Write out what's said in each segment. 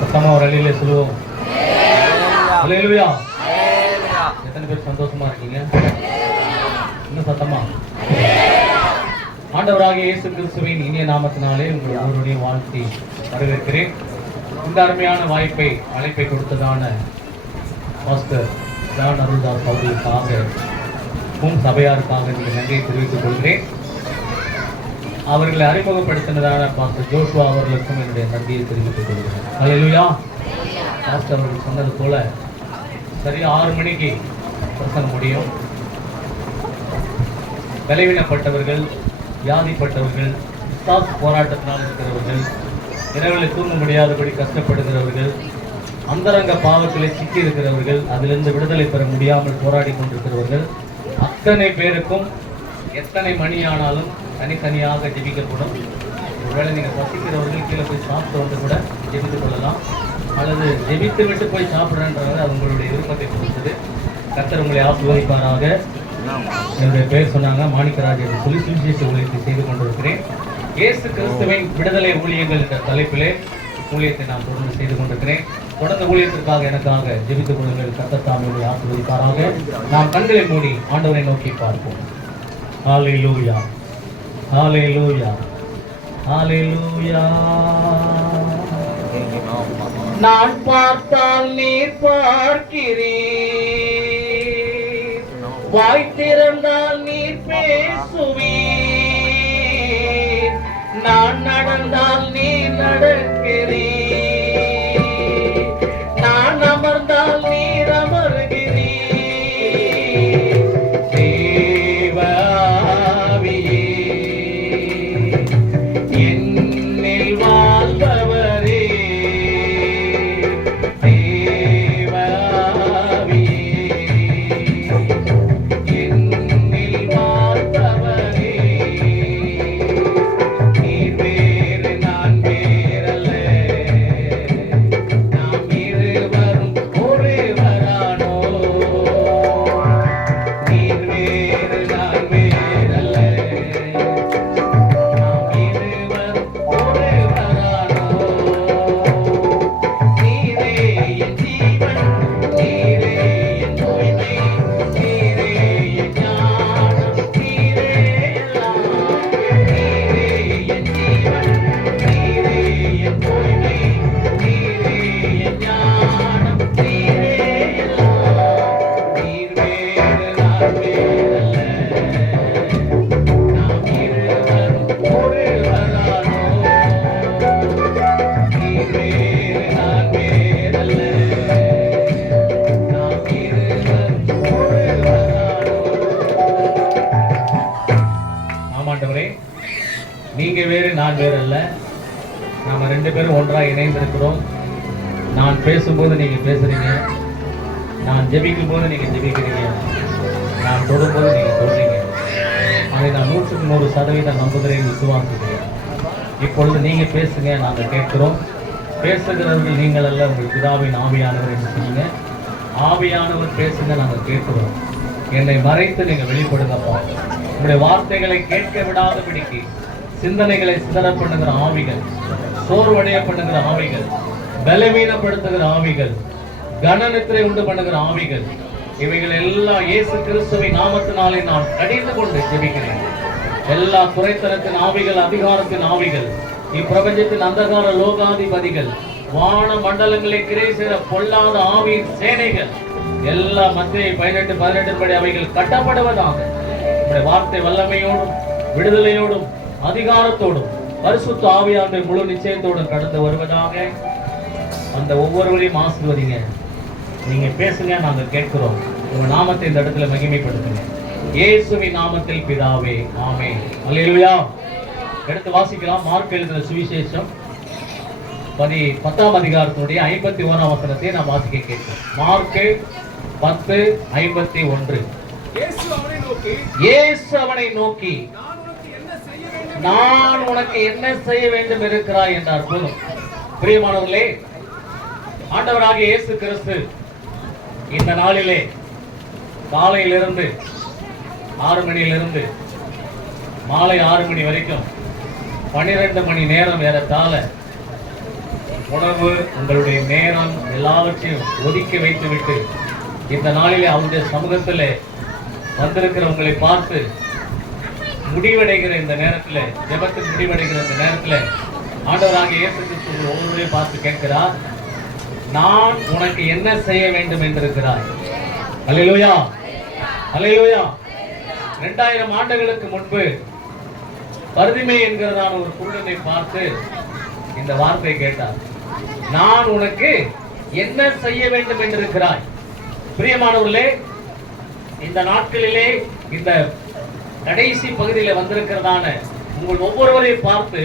சத்தமா ஒரு அலையிலே சொல்லுவோம். அல்லேலூயா. எத்தனை பேர் சந்தோஷமா இருக்கீங்க? இன்னும் சத்தமா. ஆண்டவராகிய இயேசு கிறிஸ்துவின் இனிய நாமத்தினாலே உங்கள் ஒவ்வொருவரையும் வாழ்த்தி வரவேற்கிறேன். இந்த அருமையான வாய்ப்பை அழைப்பை கொடுத்ததான பாஸ்டர் ஜான் அருள்தாஸ் அவர்களுக்காக சபையாருக்காக நீங்கள் நன்றியை தெரிவித்துக் கொள்கிறேன். அவர்களை அறிமுகப்படுத்தினதான பாஸ்டர் ஜோஷுவா அவர்களுக்கும் என்னுடைய நன்றியை தெரிவித்துக் கொள்கிறேன். அல்லேலூயா. பாஸ்டர் அவர்கள் சொன்னது போல சரியா 6 மணிக்கு பிரசங்கம் முடியும். பலவீனப்பட்டவர்கள், வியாதிப்பட்டவர்கள், போராட்டத்தினால் இருக்கிறவர்கள், இரவில் தூங்க முடியாதபடி கஷ்டப்படுகிறவர்கள், அந்தரங்க பாவத்திலே சிக்கி இருக்கிறவர்கள், அதிலிருந்து விடுதலை பெற முடியாமல் போராடி கொண்டிருக்கிறவர்கள் அத்தனை பேருக்கும் எத்தனை மணி ஆனாலும் தனித்தனியாக ஜெபிக்கப்படும். ஒருவேளை நீங்கள் பசிக்கிறவர்கள் கீழே போய் சாப்பிட்டு வந்து கூட ஜெபித்துக் கொள்ளலாம், அல்லது ஜெபித்து விட்டு போய் சாப்பிட்றன்றது அது உங்களுடைய விருப்பத்தை பொறுத்தது. கர்த்தர் உங்களை ஆசீர்வதிப்பாராக. என்னுடைய பேர் சொன்னாங்க மாணிக்கராஜ் என்று சொல்லி சுவிசேஷ ஊழியத்தை செய்து கொண்டிருக்கிறேன். இயேசு கிறிஸ்துவின் விடுதலை ஊழியங்கள் என்ற தலைப்பிலே ஊழியத்தை நான் தொடர்ந்து செய்து கொண்டிருக்கிறேன். தொடர்ந்து ஊழியத்திற்காக எனக்காக ஜெபித்துக் கொள்ளுங்கள். கர்த்தர் தாமே உங்களை ஆசீர்வதிப்பாராக. நாம் கண்களை மூடி ஆண்டவரை நோக்கி பார்ப்போம். ஹல்லேலூயா, ஹல்லேலூயா, ஹல்லேலூயா. நான் பார்த்தால் நீர் பார்க்கிறீர், வாய் திறந்தால் நீர் பேசுவீர், நான் நடந்தால் நீர் நடக்கிறீர், நான் அமர்ந்தால் நீர் அமர்கிறீர். தேவ ஆவியே என்னில் வாழ்பவரே, தேவ ஆவியே என்னில் வாழ்பவரே, நீர் வேறு நான் வேறல்ல, நாம் இருவரும் ஒருவரானோ. நீர் வேறு நான் வேறல்ல, நாம் இருவரும் ஒருவரானோ. நீரே என் ஜீவன், நீரே என் தூய்மை, நீரே என் ஞானம், நீரே எல்லாம். நீரே என் ஜீவன், நீரே என் தூய்மை, நீரே என் ஞானம், நீரே எல்லாம். நீர் வேறு நான் வேறல்ல, நாம் இருவரும் ஒருவரானோ. நீர் வேறு நான் வேறல்ல, நாம் இருவரும் ஒருவரானோ. ஆமாண்டவரே, நீங்க வேறு நான் வேறு அல்ல, நாம 2 பேரும் ஒன்றாக இணைந்திருக்கிறோம். நான் பேசும்போது நீங்க பேசுறீங்க, நான் ஜெபிக்கும் போது நீங்க ஜெபிக்கிறீங்க, நான் தொடும்போது நீங்க சொல்றீங்க. அதை நான் 100% நம்புகிறேன், விசுவாசிக்கிறேன். இப்பொழுது நீங்க பேசுங்க, நாங்கள் கேட்கிறோம். பேசுகிறவர்கள் நீங்கள் அல்ல, உங்கள் பிதாவின் ஆவியானவர் என்று சொன்னீங்க. ஆவியானவர் பேசுங்க, நாங்கள் கேட்கிறோம். என்னை மறைத்து நீங்க வெளிப்படுங்கப்பா. உங்களுடைய வார்த்தைகளை கேட்க விடாதபடிக்கு சிந்தனைகளை சிதற பண்ணுகிற ஆவிகள், சோர்வடைய பண்ணுகிற ஆவிகள், பலவீனப்படுத்துகிற ஆவிகள், கனநித்திரை உண்டு பண்ணுகிற ஆவிகள், இவைகள் எல்லாம் இயேசு கிறிஸ்துவின் நாமத்தினாலே நான் கடிந்து கொண்டு ஜெபிக்கிறேன். எல்லா குறைத்தனத்தின் ஆவிகள், அதிகாரத்தின் ஆவிகள், இப்பிரபஞ்சத்தின் அந்தகார லோகாதிபதிகள், வான மண்டலங்களை கிரை செய்த பொல்லாத ஆவியின் சேனைகள் எல்லாம் மத்திய 18 படி அவைகள் கட்டப்படுவதாக. உங்களுடைய வார்த்தை வல்லமையோடும் விடுதலையோடும் அதிகாரத்தோடும் பரிசுத்த ஆவியானவருடைய முழு நிச்சயத்தோடும் கடந்து வருவதாக. அந்த ஒவ்வொருவரையும் ஆசீர்வதிங்க. நீங்க பேசுங்க, நாங்க கேட்கிறோம். உங்க நாமத்தை இந்த இடத்துல மகிமைப்படுத்துங்க. இயேசுவின் நாமத்தில் பிதாவே, ஆமென். அல்லேலூயா. எடுத்து வாசிக்கலாம். மார்க் எழுதின சுவிசேஷம் 10ஆம் அதிகாரத்தினுடைய 51ஆம் வசனத்தை நாம் வாசிக்க கேட்கிறோம். மார்க் 10:51. இயேசு அவனை நோக்கி நான் உனக்கு என்ன செய்ய வேண்டும் இருக்கிறாய் என்றார். போதும். பிரியமானவர்களே, ஆண்டவராகிய இயேசு கிறிஸ்து இந்த நாளிலே காலையிலிருந்து 6 மணியிலிருந்து மாலை 6 மணி வரைக்கும் 12 மணி நேரம் ஏறத்தாழ உணவு, உங்களுடைய நேரம் எல்லாவற்றையும் ஒதுக்கி வைத்துவிட்டு இந்த நாளிலே அவருடைய சமூகத்தில் வந்திருக்கிற உங்களை பார்த்து முடிவடைகிற இந்த நேரத்தில், ஜெபத்தில் முடிவடைகிற இந்த நேரத்தில் ஆண்டவராகிய இயேசு கிறிஸ்து ஒவ்வொருவரையும் பார்த்து கேட்கிறார், நான் உனக்கு என்ன செய்ய வேண்டும் என்றிருக்கிறாய்? அல்லேலூயா, அல்லேலூயா. 2000 ஆண்டுகளுக்கு முன்பு பர்திமே என்கிறதான ஒரு குருடனை பார்த்து இந்த வார்த்தை கேட்டார், நான் உனக்கு என்ன செய்ய வேண்டும் என்றிருக்கிறாய்? பிரியமானவர்களே, இந்த நாட்களிலே இந்த கடைசி பகுதியில் வந்திருக்கிறதான உங்கள் ஒவ்வொருவரையும் பார்த்து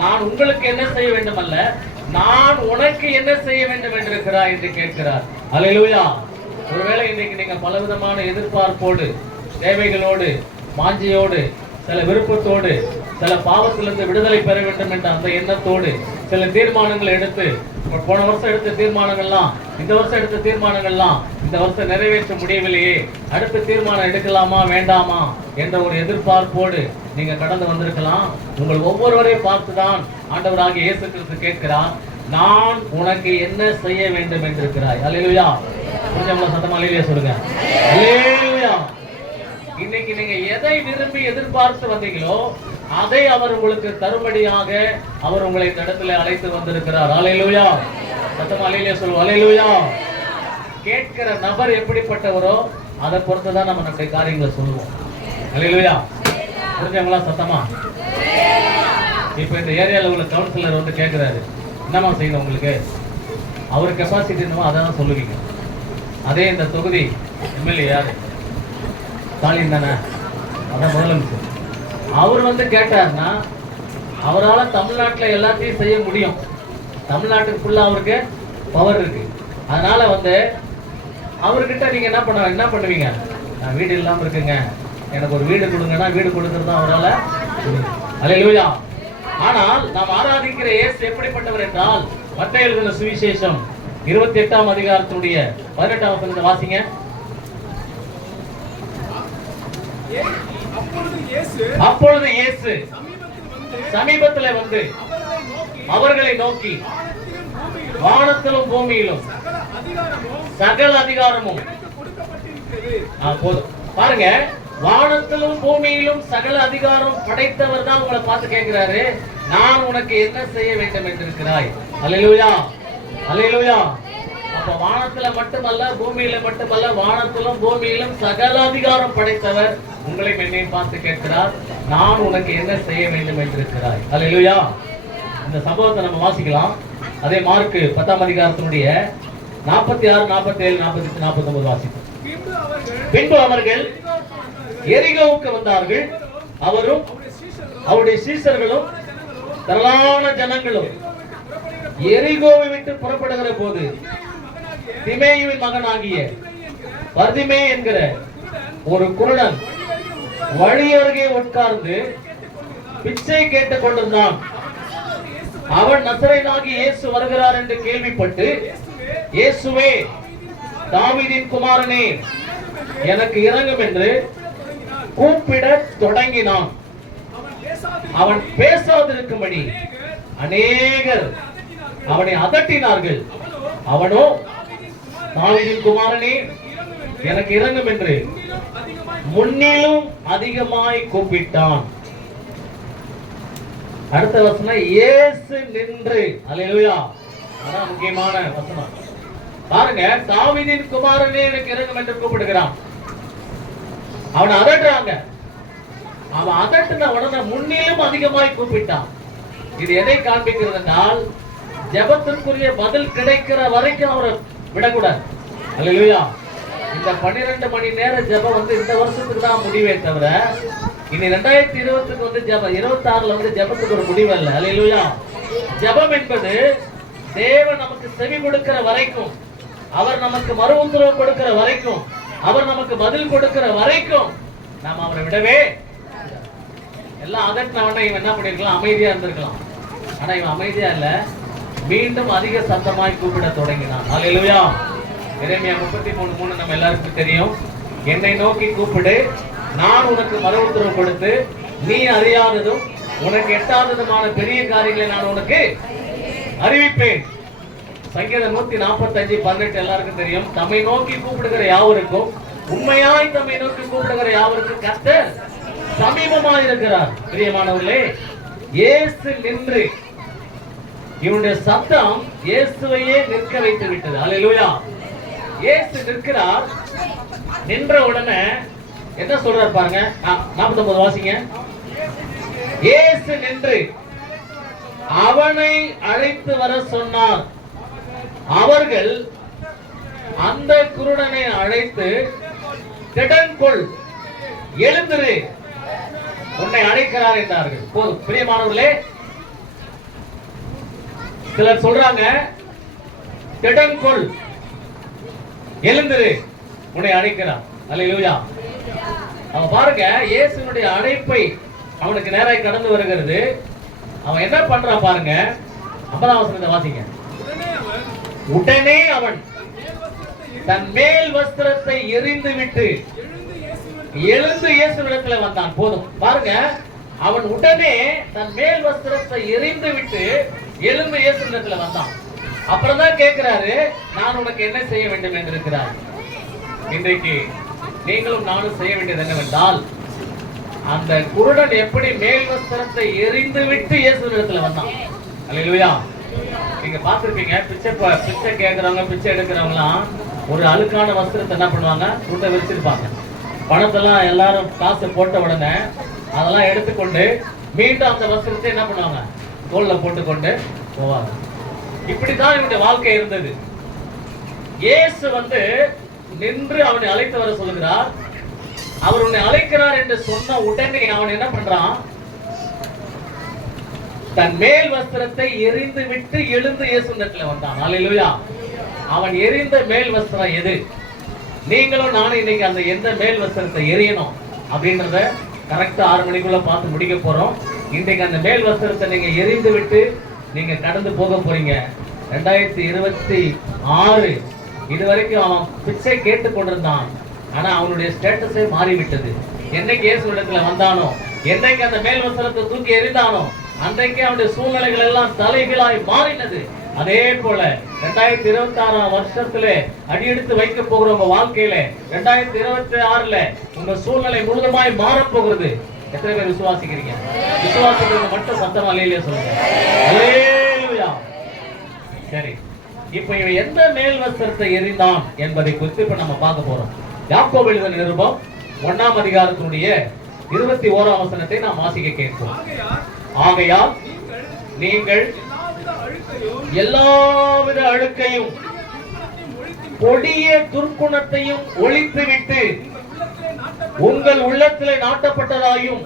நான் உங்களுக்கு என்ன செய்ய வேண்டும் அல்ல, நான் உனக்கு என்ன செய்ய வேண்டும் என்றிருக்கிறாய் என்று கேட்கிறார். அல்லேலூயா. ஒருவேளை இன்னைக்கு நீங்க பலவிதமான எதிர்பார்ப்போடு, தேவைகளோடு, வாஞ்சையோடு, சில விருப்பத்தோடு, சில பாவத்திலிருந்து விடுதலை பெற வேண்டும் என்ற அந்த எண்ணத்தோடு சில தீர்மானங்களை எடுத்து, போன வருஷம் எடுத்த தீர்மானங்கள்லாம், இந்த வருஷம் எடுத்த தீர்மானங்கள்லாம் இந்த வருஷம் நிறைவேற்ற முடியவில்லையே, அடுத்த தீர்மானம் எடுக்கலாமா வேண்டாமா என்ற ஒரு எதிர்பார்ப்போடு நீங்க கடந்து வந்திருக்கலாம். உங்கள் ஒவ்வொருவரையும் பார்த்துதான் ஆண்டவராகிய இயேசு கிறிஸ்து கேட்கிறார், நான் உனக்கு என்ன செய்ய வேண்டும் என்றிருக்கிறாய்? அல்லேலூயா. கொஞ்சம் சத்தமா அல்லேலூயா சொல்லுங்க. அல்லேலூயா. இன்னைக்கு நீங்க எதை விரும்பி எதிர்பார்த்து வந்தீங்களோ அதை அவர் உங்களுக்கு தரும்படியாக அவர் உங்களை இந்த இடத்துல அழைத்து வந்திருக்கிறார். அல்லேலூயா. சத்தமா அல்லேலூயா சொல்லுவோம். அல்லேலூயா. கேட்கிற நபர் எப்படிப்பட்டவரோ அதை பொறுத்துதான் நம்ம நம்முடைய காரியங்களை சொல்லுவோம். அல்லேலூயா. புரிஞ்சவங்களா? சத்தமா. இப்ப இந்த ஏரியாவில் உள்ள கவுன்சிலர் வந்து கேட்கிறாரு, என்னமா செய்யணும் உங்களுக்கு? அவர் கெப்பாசிட்டி என்னவோ அதான் சொல்லுவீங்க. அதே இந்த தொகுதி எம்எல்ஏ யாரு? ஸ்டாலின் தானே, அதான் முதலமைச்சர். அவர் வந்து கேட்டார்னா அவரால் தமிழ்நாட்டில் எல்லாத்தையும் செய்ய முடியும். தமிழ்நாட்டுக்கு ஃபுல்லாக அவருக்கு பவர் இருக்கு. அதனால வந்து அவர்கிட்ட நீங்க என்ன பண்ணுவீங்க? நான் வீடு இல்லாமல் இருக்குங்க, எனக்கு ஒரு வீடு கொடுங்கன்னா வீடு கொடுக்கறது தான் அவரால். அல்லேலூயா. ஆனால் நாம் ஆராதிக்கிற இயேசு எப்படிப்பட்டவர் என்றால், மத்தேயு எழுதின சுவிசேஷம் 28ஆம் அதிகாரத்தினுடைய 18ஆம் வசனத்தை வாசிங்க. அப்பொழுது இயேசு சமீபத்தில் வந்து அவர்களை நோக்கி, வானத்திலும் பூமியிலும் சகல அதிகாரமும் போதும். பாருங்க, வானத்திலும் பூமியிலும் சகல அதிகாரம் படைத்தவர் தான் உங்களை பார்த்து கேட்கிறாரு, நான் உனக்கு என்ன செய்ய வேண்டும் என்றிருக்கிறாய்? அல்லேலூயா, அல்லேலூயா. அப்ப வானத்துல மட்டுமல்ல, பூமியில மட்டுமல்ல, வானத்திலும் பூமியிலும் சகல அதிகாரம் படைத்தவர் உங்களை என்னையும் பார்த்து கேட்கிறார், நான் உனக்கு என்ன செய்ய வேண்டும் என்றிருக்கிறாய்? அல்லேலூயா. இந்த சம்பவத்தை நம்ம வாசிக்கலாம். அதே மார்க் 10ஆம் அதிகாரத்தினுடைய 46, 47, 48, 49 வாசிப்போம். பின்பு அவர்கள் எரிகோவுக்கு வந்தார்கள். அவரும் அவருடைய சீஷர்களும் திரளான ஜனங்களும் எரிகோவை விட்டு புறப்படுகிற போது திமேயுவின் மகனாகிய பர்திமே என்கிற ஒரு குருடன் வழி அருகே உட்கார்ந்து பிச்சை கேட்டுக் கொண்டிருந்தான். அவன் நசரேயனாகிய இயேசு வருகிறார் என்று கேள்விப்பட்டு, இயேசுவே, தாவீதின் குமாரனே, எனக்கு இரங்கும் என்று கூப்பிட தொடங்கினான். அவன் பேசாதிருக்கும்படி அநேகர் அவனை அதட்டினார்கள். அவனோ, தாவீதின் குமாரனே, எனக்கு இரங்கும் என்று முன்னிலும் அதிகமாய் கூப்பிட்டான். அடுத்த வசனம், இயேசு நின்று. அல்லேலூயா. அதான் முக்கியமான வசனம். பாருங்க, தாவீதின் குமாரனே எனக்கு இரங்கும் என்று கூப்பிடுகிறான். அவனை அதட்டுறாங்க. அவன் அதட்டுன உடனே முன்னிலும் அதிகமாய் கூப்பிட்டான். இது எதை காண்பிக்கிறது என்றால், ஜெபத்திற்குரிய பதில் கிடைக்கிற வரைக்கும் அவரை விடக்கூடாது. அல்லேலூயா. இந்த 12 மணி நேர ஜெபம் வந்து இந்த வருஷத்துக்கு தான் முடிவே தவிர, இனி 2020க்கு வந்து ஜெபம், 26ல வந்து ஜெபத்துக்கு ஒரு முடிவு அல்ல. அல்லேலூயா. ஜெபம் என்பது தேவன் நமக்கு செவி கொடுக்கிற வரைக்கும், அவர் நமக்கு மறு உத்தரவு கொடுக்கிற வரைக்கும், அவர் நமக்கு பதில் கொடுக்கிற வரைக்கும் நாம் அவரை விடவே. எல்லாம் அதட்டினவன இவன் என்ன பண்ணிருக்கலாம்? அமைதியா இருந்திருக்கலாம். ஆனா இவன் அமைதியா இல்ல, மீண்டும் அதிக சத்தமாய் கூப்பிட தொடங்கினான். அல்லேலூயா. எரேமியா 33:3 நம்ம எல்லாருக்கும் தெரியும். என்னை நோக்கி கூப்பிடு, நான் உனக்கு மறு உத்தரவு கொடுத்து, நீ அறியாததும் உனக்கு எட்டாததுமான பெரிய காரியங்களை நான் உனக்கு அறிவிப்பேன். சங்கீதம் 145:18 எல்லாருக்கும் தெரியும். தம்மை நோக்கி கூப்பிடுகிற யாவருக்கும், உண்மையாய் தம்மை நோக்கி கூப்பிடுகிற யாவருக்கும் கர்த்தர் சமீபமாய் இருக்கிறார். பிரியமானவர்களே, இயேசு நின்று, இவனுடைய சத்தம் இயேசுவையே நிற்க வைத்து விட்டது. அல்லேலூயா. இயேசு நிற்கிறார். நின்ற உடனே என்ன சொல்றார் பாருங்க. 49 வாசிங்க. இயேசு நின்று அவனை அழைத்து வர சொன்னார். அவர்கள் அந்த குருடனை அழைத்து, திடன்கொள், எழுந்திரு, உன்னை அழைக்கிறார் என்றார்கள். போதும். பிரியமானவர்களே, சிலர் சொல்றாங்க, திடன்கொள், எழுந்திரு, உன்னை அழைக்கிறார். அல்லேலூயா. அவன் பாருங்க, இயேசுனுடைய அழைப்பை அவனுக்கு நேராய் கடந்து வருகிறது. அவன் என்ன பண்றான் பாருங்க. 50ஆம் வசனத்தை வாசிங்க. உடனே அவன் தன் மேல் வஸ்திரத்தை எறிந்து விட்டு எழுந்து இயேசுவிடத்துல வந்தான். போதும். பாருங்க, அவன் உடனே தன் மேல் வஸ்திரத்தை எறிந்து விட்டு எழுந்து இயேசுவிடத்துல வந்தான். அப்புறம் தான் கேட்கிறாரு, நான் உனக்கு என்ன செய்ய வேண்டும் என்று இருக்கிறார். இன்றைக்கு நீங்களும் நானும் செய்ய வேண்டியது என்னவென்றால், அந்த குருடன் எப்படி மேல் வஸ்திரத்தை எறிந்து விட்டு இயேசுவிடத்துல வந்தான். அல்லேலூயா. நீங்க பார்த்திருப்பீங்க, பிச்சை கேட்கறவங்க, பிச்சை எடுக்கிறவங்கலாம் ஒரு அழுக்கான வஸ்திரத்தை என்ன பண்ணுவாங்க, கூட்ட விரிச்சிருப்பாங்க. பணத்தெல்லாம் எல்லாரும் காசு போட்ட உடனே அதெல்லாம் எடுத்துக்கொண்டு மீண்டும் அந்த வஸ்திரத்தை என்ன பண்ணுவாங்க, தோல்ல போட்டுக்கொண்டு போவாங்க. இப்படித்தான் இவனுடைய வாழ்க்கை இருந்தது. இயேசு நின்று அவனை அழைத்து வர சொல்லுகிறார். அவர் உன்னை அழைக்கிறார் என்று சொன்ன உடனே அவன் என்ன பண்றான், தன் மேல் வஸ்திரத்தை எறிந்து விட்டு எழுந்து இயேசுவிடத்தில் வந்தான். அல்லேலூயா. அவன் எரிந்த மேல் வஸ்திரம் எது? நீங்களும் நானும் இன்னைக்கு அந்த எந்த மேல் வஸ்திரத்தை எரியணும் அப்படின்றத கரெக்டா 6 மணிக்குள்ள பார்த்து முடிக்க போறோம். இன்றைக்கு அந்த மேல் வஸ்திரத்தை நீங்க எரிந்து விட்டு நீங்க கடந்து போக போறீங்க. 2026 இதுவரைக்கும் அவன் பிச்சை கேட்டு கொண்டிருந்தான். ஆனா அவனுடைய ஸ்டேட்டஸே மாறிவிட்டது. என்னைக்கு இயேசுவிடத்துல வந்தானோ, என்னைக்கு அந்த மேல் வஸ்திரத்தை தூக்கி எறிந்தானோ, அன்றைக்கு அவனுடைய சூழ்நிலைகள் எல்லாம் தலைகீழாய் மாறினது. அதே போல 2026 வருஷத்துல அடியெடுத்து வைக்க போகிற உங்க வாழ்க்கையில 2026 உங்க சூழ்நிலை முழுதுமாய் மாறப் போகிறது. எத்தனை பேர் விசுவாசிக்கிறீங்க? விசுவாசிக்கிறவங்க மட்டும் சத்தமா அல்லேலூயா சொல்லுங்க. அல்லேலூயா. சரி, இப்ப இவன் எந்த மேல் வஸ்திரத்தை எறிந்தான் என்பதை குறித்து இப்ப நம்ம பார்க்க போறோம். யாக்கோபு எழுதின நிருபம் 1ஆம் அதிகாரத்தினுடைய 21ஆம் வசனத்தை நாம் வாசிக்க கேட்போம். ஆகையால் நீங்கள் எல்லாவித அழுக்கையும் கொடிய துர்க்குணத்தையும் ஒழித்துவிட்டு உங்கள் உள்ளத்திலே நாட்டப்பட்டதாயும்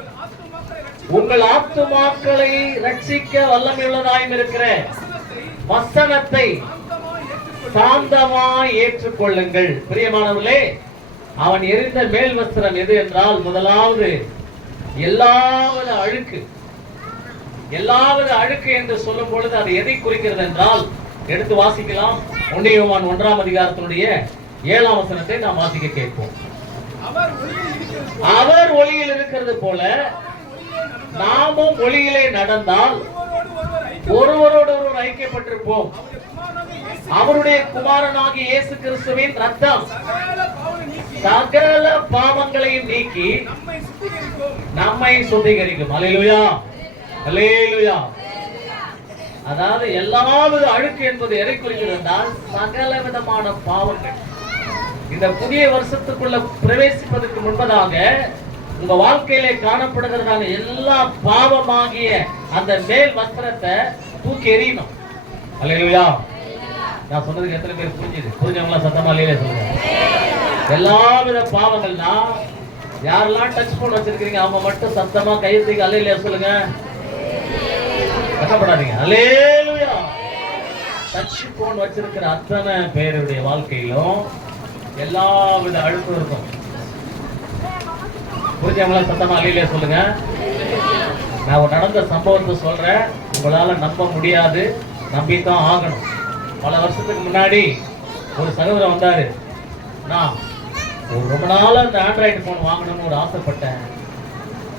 உங்கள் ஆத்துமாக்களை ரட்சிக்க வல்லமையுள்ளதாயும் இருக்கிற வசனத்தை சாந்தமாய் ஏற்றுக்கொள்ளுங்கள். பிரியமானவர்களே, அவன் எரிந்த மேல் வஸ்திரம் எது என்றால், முதலாவது எல்லாவித அழுக்கு. எல்லாவித அழுக்கு என்று சொல்லும் பொழுது அது எதை குறிக்கிறது என்றால், எடுத்து வாசிக்கலாம். 1 யோவான் 1ஆம் அதிகாரத்தினுடைய 7ஆம் வசனத்தை நாம் வாசிக்க கேட்போம். அவர் ஒளியில் இருக்கிறது போல நாமும் ஒளியிலே நடந்தால் ஒருவரோடு ஒருவர் ஐக்கியப்பட்டிருப்போம். அவருடைய குமாரனாகிய இயேசு கிறிஸ்துவின் ரத்தம் சகல பாவங்களையும் நீக்கி நம்மை சுத்திகரிக்கும். அல்லேலூயா. அல்லேலூயா. அதாவது எல்லாவித அழுக்கு என்பது எதை குறிக்கிறது என்றால், சகல விதமான பாவங்கள். இந்த புதிய வருஷத்துக்குள்ள பிரவேசிப்பதற்கு முன்பதாக உங்க வாழ்க்கையிலே காணப்படுகிறதான எல்லா பாவமாகிய அந்த மேல் வஸ்திரத்தை தூக்கி எறியணும். அல்லேலூயா. நான் சொன்னதுக்கு எத்தனை பேர் புரிஞ்சுது? புரிஞ்சவங்களா சத்தமா அல்லேலூயா சொல்லுங்க. எல்லாவித பாவங்கள்னா யாரெல்லாம் டச் போன் வச்சிருக்கீங்க அவங்க மட்டும் சத்தமா கையெழுத்துக்கு அல்லேலூயா சொல்லுங்க. கஷ்டப்படாதீங்க. அல்லேலூயா. டச் போன் வச்சிருக்கிற அத்தனை பேருடைய வாழ்க்கையிலும் எல்லாவித அழுக்கும் இருக்கும். புரிஞ்சவங்களா சத்தமா அல்லேலூயா சொல்லுங்க. நான் ஒரு நடந்த சம்பவத்தை சொல்றேன், உங்களால நம்ப முடியாது, நம்பித்தான் ஆகணும். பல வருஷத்துக்கு முன்னாடி ஒரு சகோதரர் வந்தாரு. நான் ரொம்ப நாளா இந்த ஆண்ட்ராய்டு போன் வாங்கணும்னு ஒரு ஆசைப்பட்டேன்.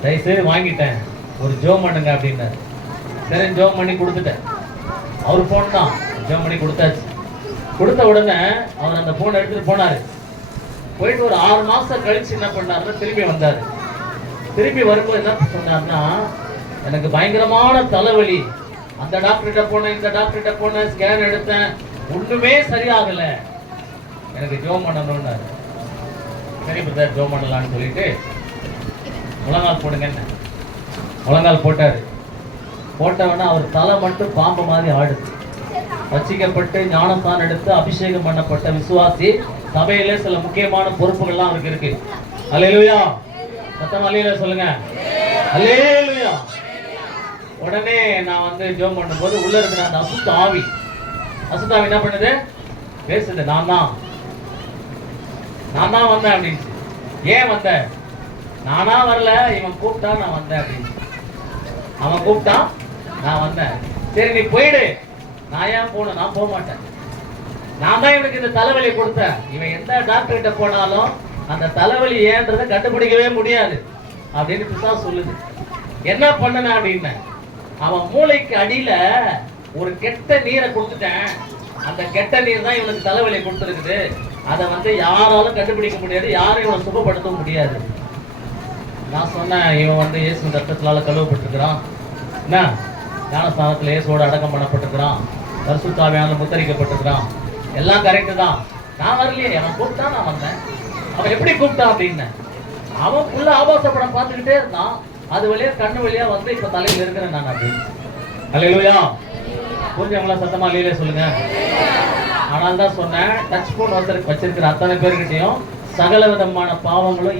தயவுசெய்து வாங்கிட்டேன், ஒரு ஜோம் பண்ணுங்க அப்படின்னாரு. சரி, ஜோம் பண்ணி கொடுத்துட்டேன். அவர் போன் தான் ஜோம் பண்ணி கொடுத்தாச்சு. கொடுத்த உடனே அவர் அந்த போனை எடுத்துட்டு போனாரு. போயிட்டு ஒரு 6 மாசம் கழிச்சு என்ன பண்ணாருன்னா திரும்பி வந்தாரு. திரும்பி வரும்போது என்ன சொன்னார்னா, எனக்கு பயங்கரமான தலைவலி, அந்த டாக்டர்கிட்ட போனேன், இந்த டாக்டர்கிட்ட போனேன், ஸ்கேன் எடுத்தேன், ஒண்ணுமே சரியாகல, எனக்கு ஜோம் பண்ணணும்னாரு. சரி பிரதர் ஜோம் பண்ணலான்னு சொல்லிட்டு முழங்கால் போடுங்க, முழங்கால் போட்டாரு. போட்டவன அவர் தலை மட்டும் பாம்பு மாதிரி ஆடுது. ரட்சிக்கப்பட்டு ஞானஸ்தானம் எடுத்து அபிஷேகம் பண்ணப்பட்ட விசுவாசி, சபையில சில முக்கியமான பொறுப்புகள்லாம் அவருக்கு இருக்கு. அல்லேலூயா, சத்தமா அல்லேலூயா சொல்லுங்க. அல்லேலூயா. உடனே நான் வந்து ஜெபம் பண்ணும்போது உள்ள இருக்கிற அந்த அசுத்த ஆவி என்ன பண்ணுது? பேசுது, நான் தான் வந்தேன் அப்படின்னு. ஏன் வந்த? நானா வரல, இவன் கூப்பிட்டா நான் வந்தேன் அப்படின்னு. அவன் கூப்பிட்டா நான் வந்தேன். சரி நீ போயிடு. நான் ஏன் போன? நான் போக மாட்டேன். நான் தான் இவனுக்கு இந்த தலைவலி கொடுத்தேன். இவன் எந்த டாக்டர் கிட்ட போனாலும் அந்த தலைவலி ஏன்றதை கண்டுபிடிக்கவே முடியாது அப்படின்னு பிசாசு சொல்லுது. என்ன பண்ணன அப்படின்னு, அவன் மூளைக்கு அடியில ஒரு கெட்ட நீரை கொடுத்துட்டேன். அந்த கெட்ட நீர் தான் இவனுக்கு தலைவலி கொடுத்துருக்குது. அதை வந்து யாராலும் கண்டுபிடிக்க முடியாது, யாரும் இவனை சுகப்படுத்த முடியாது. நான் சொன்னேன், இவன் வந்து இயேசு ரத்தத்தினால கழுவப்பட்டிருக்கிறான், என்ன ஞானஸ்தானத்துல இயேசுவோட அடக்கம் பண்ணப்பட்டிருக்கிறான், பரிசுத்த ஆவியானவரால முத்தரிக்கப்பட்டிருக்கிறான், எல்லாம் கரெக்டு தான். நான் வரலையே, அவன் கூப்பிட்டா நான் வந்தேன். அவன் எப்படி கூப்பிட்டான் அப்படின்னு, அவன் ஃபுல்லா ஆபாச படம் பார்த்துக்கிட்டே இருந்தான். அது வழியா கண்ணு வழியா வந்து இப்ப தலையில இருக்கிறேன் நான் அப்படின்னு. அல்லேலூயா. புரிஞ்சவங்களா சத்தமா அல்லேலூயா சொல்லுங்க. ஆனால் தான் சொன்னேன், டச் போன் ஒருத்தருக்கு வச்சிருக்கிற அத்தனை பேர்கிட்டையும் சகல விதமான பாவங்களும்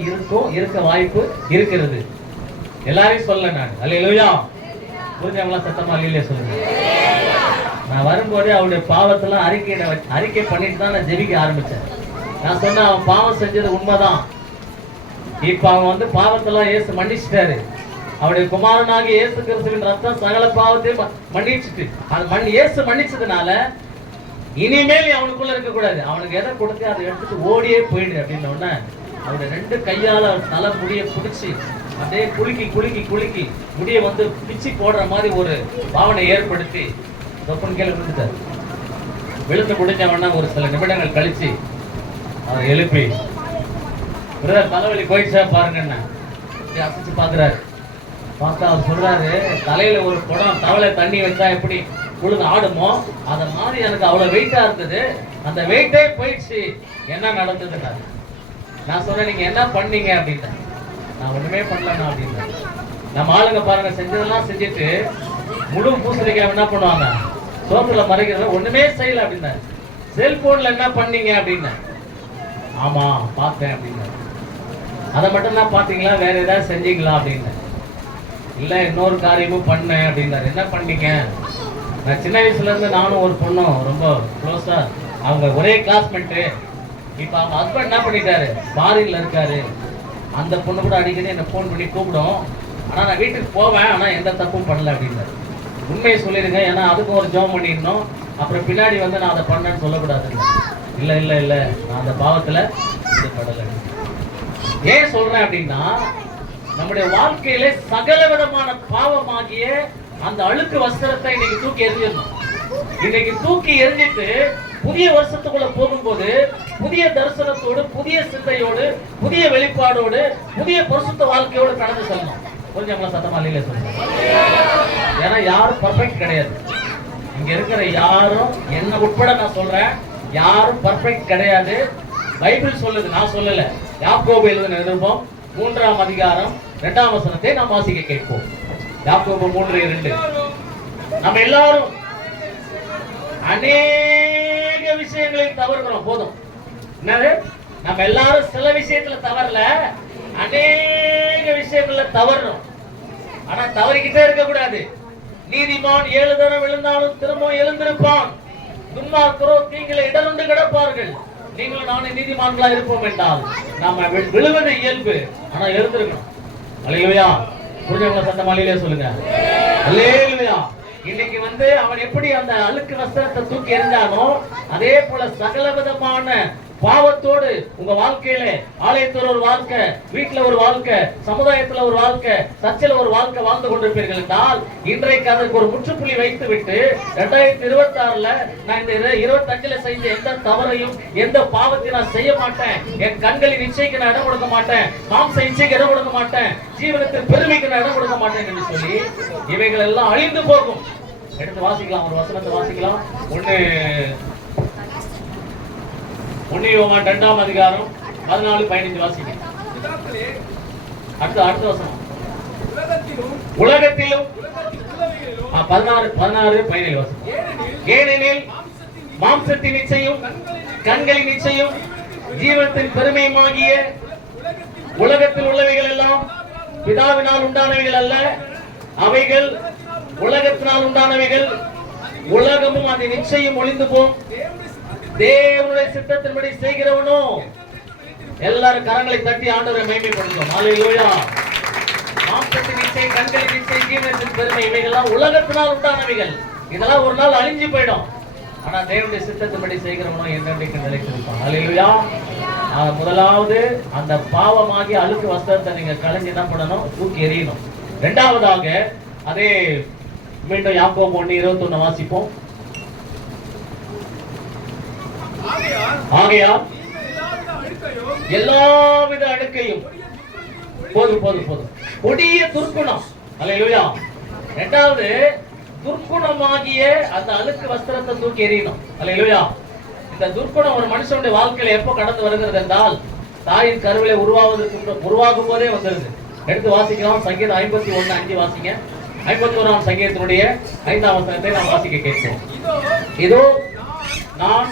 இருக்க வாய்ப்பு இருக்கிறது. எல்லாரையும் சொல்ல நான். அல்லேலூயா. புரிஞ்சவங்களா சத்தமா அல்லேலூயா சொல்லுங்க. நான் வரும்போதே அவருடைய பாவத்தெல்லாம் அறிக்கை பண்ணிட்டு தான் நான் ஜெபிக்க ஆரம்பிச்சேன். நான் சொன்னேன், அவன் பாவம் செஞ்சது உண்மைதான். இப்ப அவன் வந்து பாவத்தெல்லாம் இயேசு மன்னிச்சுட்டாரு. அவருடைய குமாரனாகிய இயேசு கிறிஸ்துவின் ரத்தம் சகல பாவத்தையும் மன்னிச்சுட்டு, அது இயேசு மன்னிச்சதுனால இனிமேல் அவனுக்குள்ள இருக்க கூடாது. அவனுக்கு எதை கொடுத்து அதை எடுத்துட்டு ஓடியே போயிடு அப்படின்னு உடனே அவருடைய 2 கையால தலை முடிய பிடிச்சி அப்படியே குலுக்கி முடிய வந்து பிச்சு போடுற மாதிரி ஒரு பாவனை ஏற்படுத்தி தொப்பன் கீழே விழுந்துட்டார். விழுந்து முடிஞ்சவனா ஒரு சில நிமிடங்கள் கழிச்சு அவர் எழுப்பி, பிரதர் தலைவலி போயிடுச்சா பாருங்க, அசைச்சு பாக்குறாரு. பார்த்தா அவர் சொல்றாரு, தலையில ஒரு குடம் தவளை தண்ணி வச்சா எப்படி குழுந்து ஆடுமோ அத மாதிரி எனக்கு அவ்வளவு வெயிட்டா இருந்தது, அந்த வெயிட்டே போயிடுச்சு. என்ன நடந்ததுன்னா, நான் சொன்னேன், நீங்க என்ன பண்ணீங்க அப்படின்னா, நான் ஒண்ணுமே பண்ணலண்ணா அப்படின்னா. நம்ம ஆளுங்க பாருங்க, செஞ்சதெல்லாம் செஞ்சுட்டு முழு பூசணிக்காய் என்ன பண்ணுவாங்க, சோத்துல மறைக்கிறத ஒண்ணுமே செய்யல அப்படின்னா. செல்போன்ல என்ன பண்ணீங்க அப்படின்னா, ஆமா பார்த்தேன் அப்படின்னா. அதை மட்டும் தான் பாத்தீங்களா, வேற ஏதாவது செஞ்சீங்களா அப்படின்னு. இல்ல இன்னொரு காரியமும் பண்ணேன் அப்படின்னாரு. என்ன பண்ணீங்க? நான் சின்ன வயசுல இருந்து நானும் ஒரு பொண்ணும் ரொம்ப க்ளோஸா, அவங்க ஒரே கிளாஸ்மேட்டு. இப்ப அவங்க ஹஸ்பண்ட் என்ன பண்ணிட்டாரு, ஃபாரின்ல இருக்காரு. அந்த பொண்ணு கூட அடிக்கடி என்ன போன் பண்ணி கூப்பிடும். ஆனா நான் வீட்டுக்கு போவேன், ஆனா எந்த தப்பும் பண்ணல அப்படின்னாரு. உண்மையை சொல்லிடுங்க, ஏன்னா அதுக்கும் ஒரு ஜாப் பண்ணிடணும். அப்புறம் பின்னாடி வந்து நான் அதை பண்ணேன்னு சொல்லக்கூடாது. இல்ல இல்ல இல்ல, நான் அந்த பாவத்துல ஈடுபடலை. ஏன் சொல்றேன் அப்படின்னா, நம்முடைய வாழ்க்கையில சகல விதமான பாவமாகிய அந்த அழுக்கு வஸ்திரத்தை இன்னைக்கு தூக்கி எறிஞ்சிடணும். இன்னைக்கு தூக்கி எறிஞ்சிட்டு புதிய வருஷத்துக்குள்ள போகும்போது புதிய தரிசனத்தோடு, புதிய சிந்தையோடு, புதிய வெளிப்பாடோடு, புதிய பரிசுத்த வாழ்க்கையோடு கடந்து செல்லணும். கொஞ்சம் சத்தமா இல்லையில சொல்லுங்க. ஏன்னா யாரும் பர்ஃபெக்ட் கிடையாது. இங்க இருக்கிற யாரும், என்ன உட்பட நான் சொல்றேன், யாரும் பர்ஃபெக்ட் கிடையாது. பைபிள் சொல்லுது, நான் சொல்லல. யாக்கோபு எழுதின நிருபம் 3ஆம் அதிகாரம் 2ஆம் வசனத்தை நாம் வாசிக்க கேட்போம். யாக்கோபு 3:2. நம்ம எல்லாரும் அநேக விஷயங்களில் தவறுகிறோம். போதும், என்னது, நம்ம எல்லாரும் சில விஷயத்துல தவறல, அநேக விஷயங்கள்ல தவறணும். ஆனா தவறிக்கிட்டே இருக்க கூடாது. நீதிமான் 7 தரம் விழுந்தாலும் திரும்ப எழுந்திருப்பான், துன்மார்க்கரோ தீங்கில இடருண்டு கிடப்பார்கள். நீங்களும் நானும் நீதிமான்களா இருப்போம் என்றால் நாம விழுவது இயல்பு, ஆனா எழுந்திருக்கணும். அல்லேலூயா. புரிஞ்சவங்க சத்தமா அல்லேலூயா சொல்லுங்க. அல்லேலூயா. இன்னைக்கு வந்து அவன் எப்படி அந்த அழுக்கு வஸ்திரத்தை தூக்கி எறிஞ்சானோ அதே போல சகல விதமான பாவத்தோடு உங்க வாழ்க்கையில ஆலயத்துல ஒரு வாழ்க்கை, வீட்டுல ஒரு வாழ்க்கை, சமுதாயத்துல ஒரு வாழ்க்கை, சர்ச்சில் ஒரு வாழ்க்கை வாழ்ந்து கொண்டிருப்பீர்கள் என்றால் இன்றைக்கு அதற்கு ஒரு முற்றுப்புள்ளி வைத்து விட்டு 2026ல நான் இந்த 25ல செஞ்ச எந்த தவறையும் எந்த பாவத்தையும் நான் செய்ய மாட்டேன், என் கண்களின் இச்சைக்கு நான் இடம் கொடுக்க மாட்டேன், மாம்ச இச்சைக்கு இடம் கொடுக்க மாட்டேன், ஜீவனத்தின் பெருமைக்கு நான் இடம் கொடுக்க மாட்டேன் என்று சொல்லி இவைகள் எல்லாம் அழிந்து போகும். எடுத்து வாசிக்கலாம், ஒரு வசனத்தை வாசிக்கலாம். ஒன்னு யோவான் 2ஆம் அதிகாரம் 14-15 வாசிங்க. அடுத்த வசனம். உலகத்திலும் 16-17 வாசிங்க. ஏனெனில் மாம்சத்தின் இச்சையும் கண்களின் இச்சையும் ஜீவனத்தின் பெருமையுமாகிய உலகத்தில் உள்ளவைகள் எல்லாம் பிதாவினால் உண்டானவைகள் அல்ல, அவைகள் உலகத்தினால் உண்டானவைகள். உலகமும் அதன் நிச்சயம் ஒளிந்து போம், தேவனுடைய சித்தத்தின்படி செய்கிறவனோ. எல்லாரும் கரங்களை தட்டி ஆண்டவரை மகிமைப்படுத்தும். ஹல்லேலூயா. மாம்சத்தின் இச்சை, கண்களின் இச்சை, ஜீவனத்தின் பெருமை இவைகள்லாம் உலகத்தினால் உண்டானவைகள். இதெல்லாம் ஒரு நாள் அழிஞ்சு போயிடும். ஆனா தேவனுடைய சித்தத்தின்படி செய்கிறவனோ என்னென்றைக்கு நிலைத்திருப்பான். ஹல்லேலூயா. முதலாவது அந்த பாவமாகி அழுக்கு வஸ்திரத்தை நீங்க களைஞ்சு என்ன பண்ணணும்? தூக்கி எறியணும். இரண்டாவதாக அதே மீண்டும் யாக்கோபு 1:21 வாசிப்போம். ஆகையால் எல்லாவித அழுக்கையும் போதும் கொடிய துர்க்குணம். ஹல்லேலூயா. இரண்டாவது துர்க்குணமாகிய அந்த அழுக்கு வஸ்திரத்தை தூக்கி எறியணும். ஹல்லேலூயா. இந்த துர்க்குணம் ஒரு மனுஷனுடைய வாழ்க்கையில எப்போ கடந்து வருகிறது என்றால் தாயின் கருவிலே உருவாகும் போதே வந்துருது. எடுத்து வாசிக்கலாம். சங்கீதம் 51:5 வாசிங்க. 51ஆம் சங்கீதத்தினுடைய 5ஆம் வசனத்தை நாம் வாசிக்க கேட்போம். இதோ நான்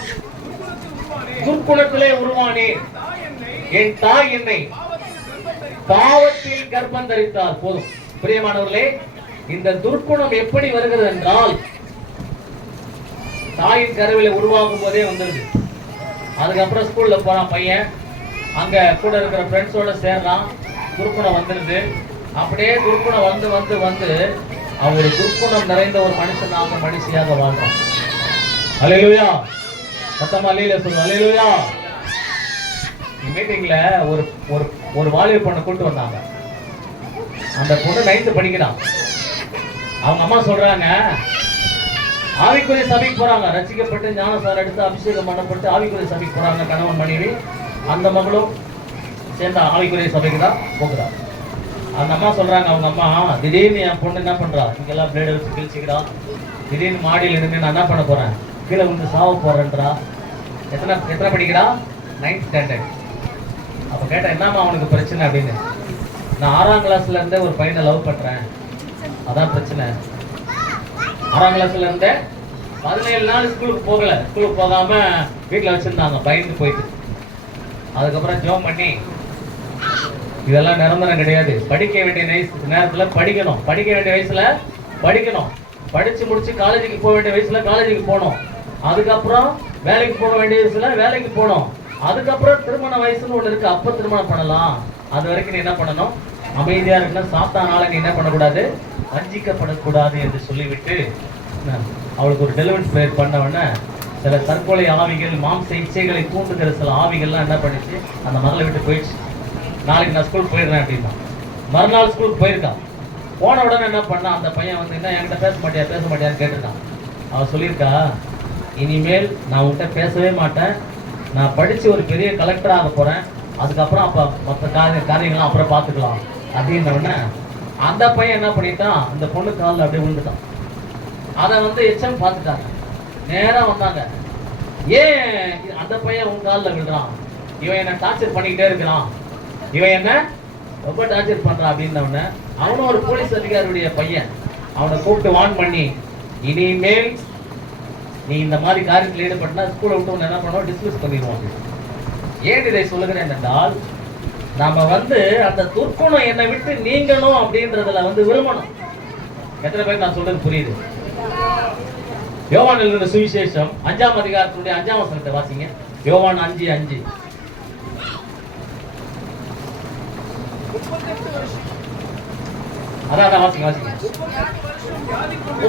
துர்க்குணத்திலே உருவானேன், என் தாய் என்னை பாவத்தில் கர்ப்பம் தரித்தார். போதும். பிரியமானவர்களே, இந்த துர்க்குணம் எப்படி வருகிறது என்றால் தாயின் கருவில உருவாகும் போதே வந்துருது. அதுக்கப்புறம் ஸ்கூல்ல போறான் பையன், அங்க கூட இருக்கிற ஃப்ரெண்ட்ஸோட சேர்றான், துர்க்குணம் வந்துருது. அப்படியே துர்க்குணம் வந்து அவர் துர்க்குணம் நிறைந்த ஒரு மனுஷனாக மனுஷியாக வாழ்றான். ஹல்லேலூயா. சத்தமா அல்லேலூயா சொல்லுங்க. ஹல்லேலூயா. மீட்டிங்ல ஒரு வாலிப பொண்ணை கூட்டு வந்தாங்க. அந்த பொண்ணு 9th படிக்கிறான். அவங்க அம்மா சொல்றாங்க, ஆவிக்குரிய சபைக்கு போறாங்க, ரசிக்கப்பட்டு ஞானசாரம் எடுத்து அபிஷேகம் பண்ணப்பட்டு ஆவிக்குரிய சபைக்கு போறாங்க. கணவன் மனைவி, அந்த மகளும் சேர்ந்த ஆவிக்குரிய சபைக்கு தான் போகிறார். அந்த அம்மா சொல்றாங்க, அவங்க அம்மா, திடீர்னு என் பொண்ணு என்ன பண்றா, இங்கெல்லாம் பிளேட் வச்சு கிழிச்சுக்கிறா, திடீர்னு மாடியில் இருந்து நான் என்ன பண்ண போறேன், கீழே வந்து சாவ போறேன்றா. எத்தனை படிக்கிறா? 9th standard. அப்ப கேட்டேன், என்னம்மா அவனுக்கு பிரச்சனை அப்படின்னு. நான் 6ஆம் கிளாஸ்ல இருந்தே ஒரு பையனை லவ் பண்றேன், அதான் பிரச்சனை. 6ஆம் கிளாஸ்ல இருந்தே 17 நாள் ஸ்கூலுக்கு போகல, ஸ்கூலுக்கு போகாம வீட்டுல வச்சிருந்தாங்க, பயந்து போயிட்டு. அதுக்கப்புறம் ஜோம் பண்ணி, இதெல்லாம் நிரந்தரம் கிடையாது, படிக்க வேண்டிய நேரத்துல படிக்கணும், படிக்க வேண்டிய வயசுல படிக்கணும், படிச்சு முடிச்சு காலேஜுக்கு போக வேண்டிய வயசுல காலேஜுக்கு போகணும், அதுக்கப்புறம் வேலைக்கு போக வேண்டிய வயசுல வேலைக்கு போகணும், அதுக்கப்புறம் திருமண வயசுன்னு ஒண்ணு இருக்கு, அப்ப திருமணம் பண்ணலாம். அது வரைக்கும் நீ என்ன பண்ணணும்? அமைதியா இருக்கணும். சாத்தானால நீ என்ன பண்ணக்கூடாது? வஞ்சிக்கப்படக்கூடாது என்று சொல்லிவிட்டு அவளுக்கு ஒரு டெலிவரன்ஸ் ப்ரேயர் பண்ணவொடனே சில தற்கொலை ஆவிகள், மாம்ச இச்சைகளை தூண்டுகிற சில ஆவிகள்லாம் என்ன பண்ணிச்சு, அந்த மகளை விட்டு போயிடுச்சு. நாளைக்கு நான் ஸ்கூலுக்கு போயிடுறேன் அப்படின்னா மறுநாள் ஸ்கூலுக்கு போயிருக்கான். போன உடனே என்ன பண்ணா, அந்த பையன் வந்து என்ன என்கிட்ட பேச மாட்டியான்னு கேட்டிருக்கான். அவன் சொல்லியிருக்கா, இனிமேல் நான் உன்கிட்ட பேசவே மாட்டேன், நான் படிச்சு ஒரு பெரிய கலெக்டர் ஆக போறேன், அதுக்கப்புறம் அப்ப மற்ற காரியங்கள்லாம் அப்புறம் பார்த்துக்கலாம் அப்படின்ன உடனே அந்த பையன் என்ன பண்ணிட்டான், அந்த பொண்ணு காலில் அப்படியே விழுந்துட்டான். அதை வந்து எச்எம் பார்த்துட்டாங்க, நேரா வந்தாங்க. ஏன் அந்த பையன் உன் காலில் விழுறான், இவன் என்ன டார்ச்சர் பண்ணிக்கிட்டே இருக்கிறான், இவன் என்ன ரொம்ப டார்ச்சர் பண்றான் அப்படின்னவன அவனும் ஒரு போலீஸ் அதிகாரியுடைய பையன். அவனை கூப்பிட்டு வார்ன் பண்ணி, இனிமேல் நீ இந்த மாதிரி காரியத்தில் ஈடுபட்டா ஸ்கூலை விட்டு என்ன பண்ணுவோம், டிஸ்மிஸ் பண்ணிடுவோம். ஏன் இதை சொல்லுகிறேன் என்றால், நாம வந்து அந்த துர்க்குணம் என்னை விட்டு நீங்கணும் அப்படின்றதுல வந்து விரும்பணும். எத்தனை பேர் நான் சொல்றது புரியுது? யோவானில் இருந்த சுவிசேஷம் 5ஆம் அதிகாரத்துடைய 5ஆம் வசனத்தை வாசிங்க. யோவான் 5:5.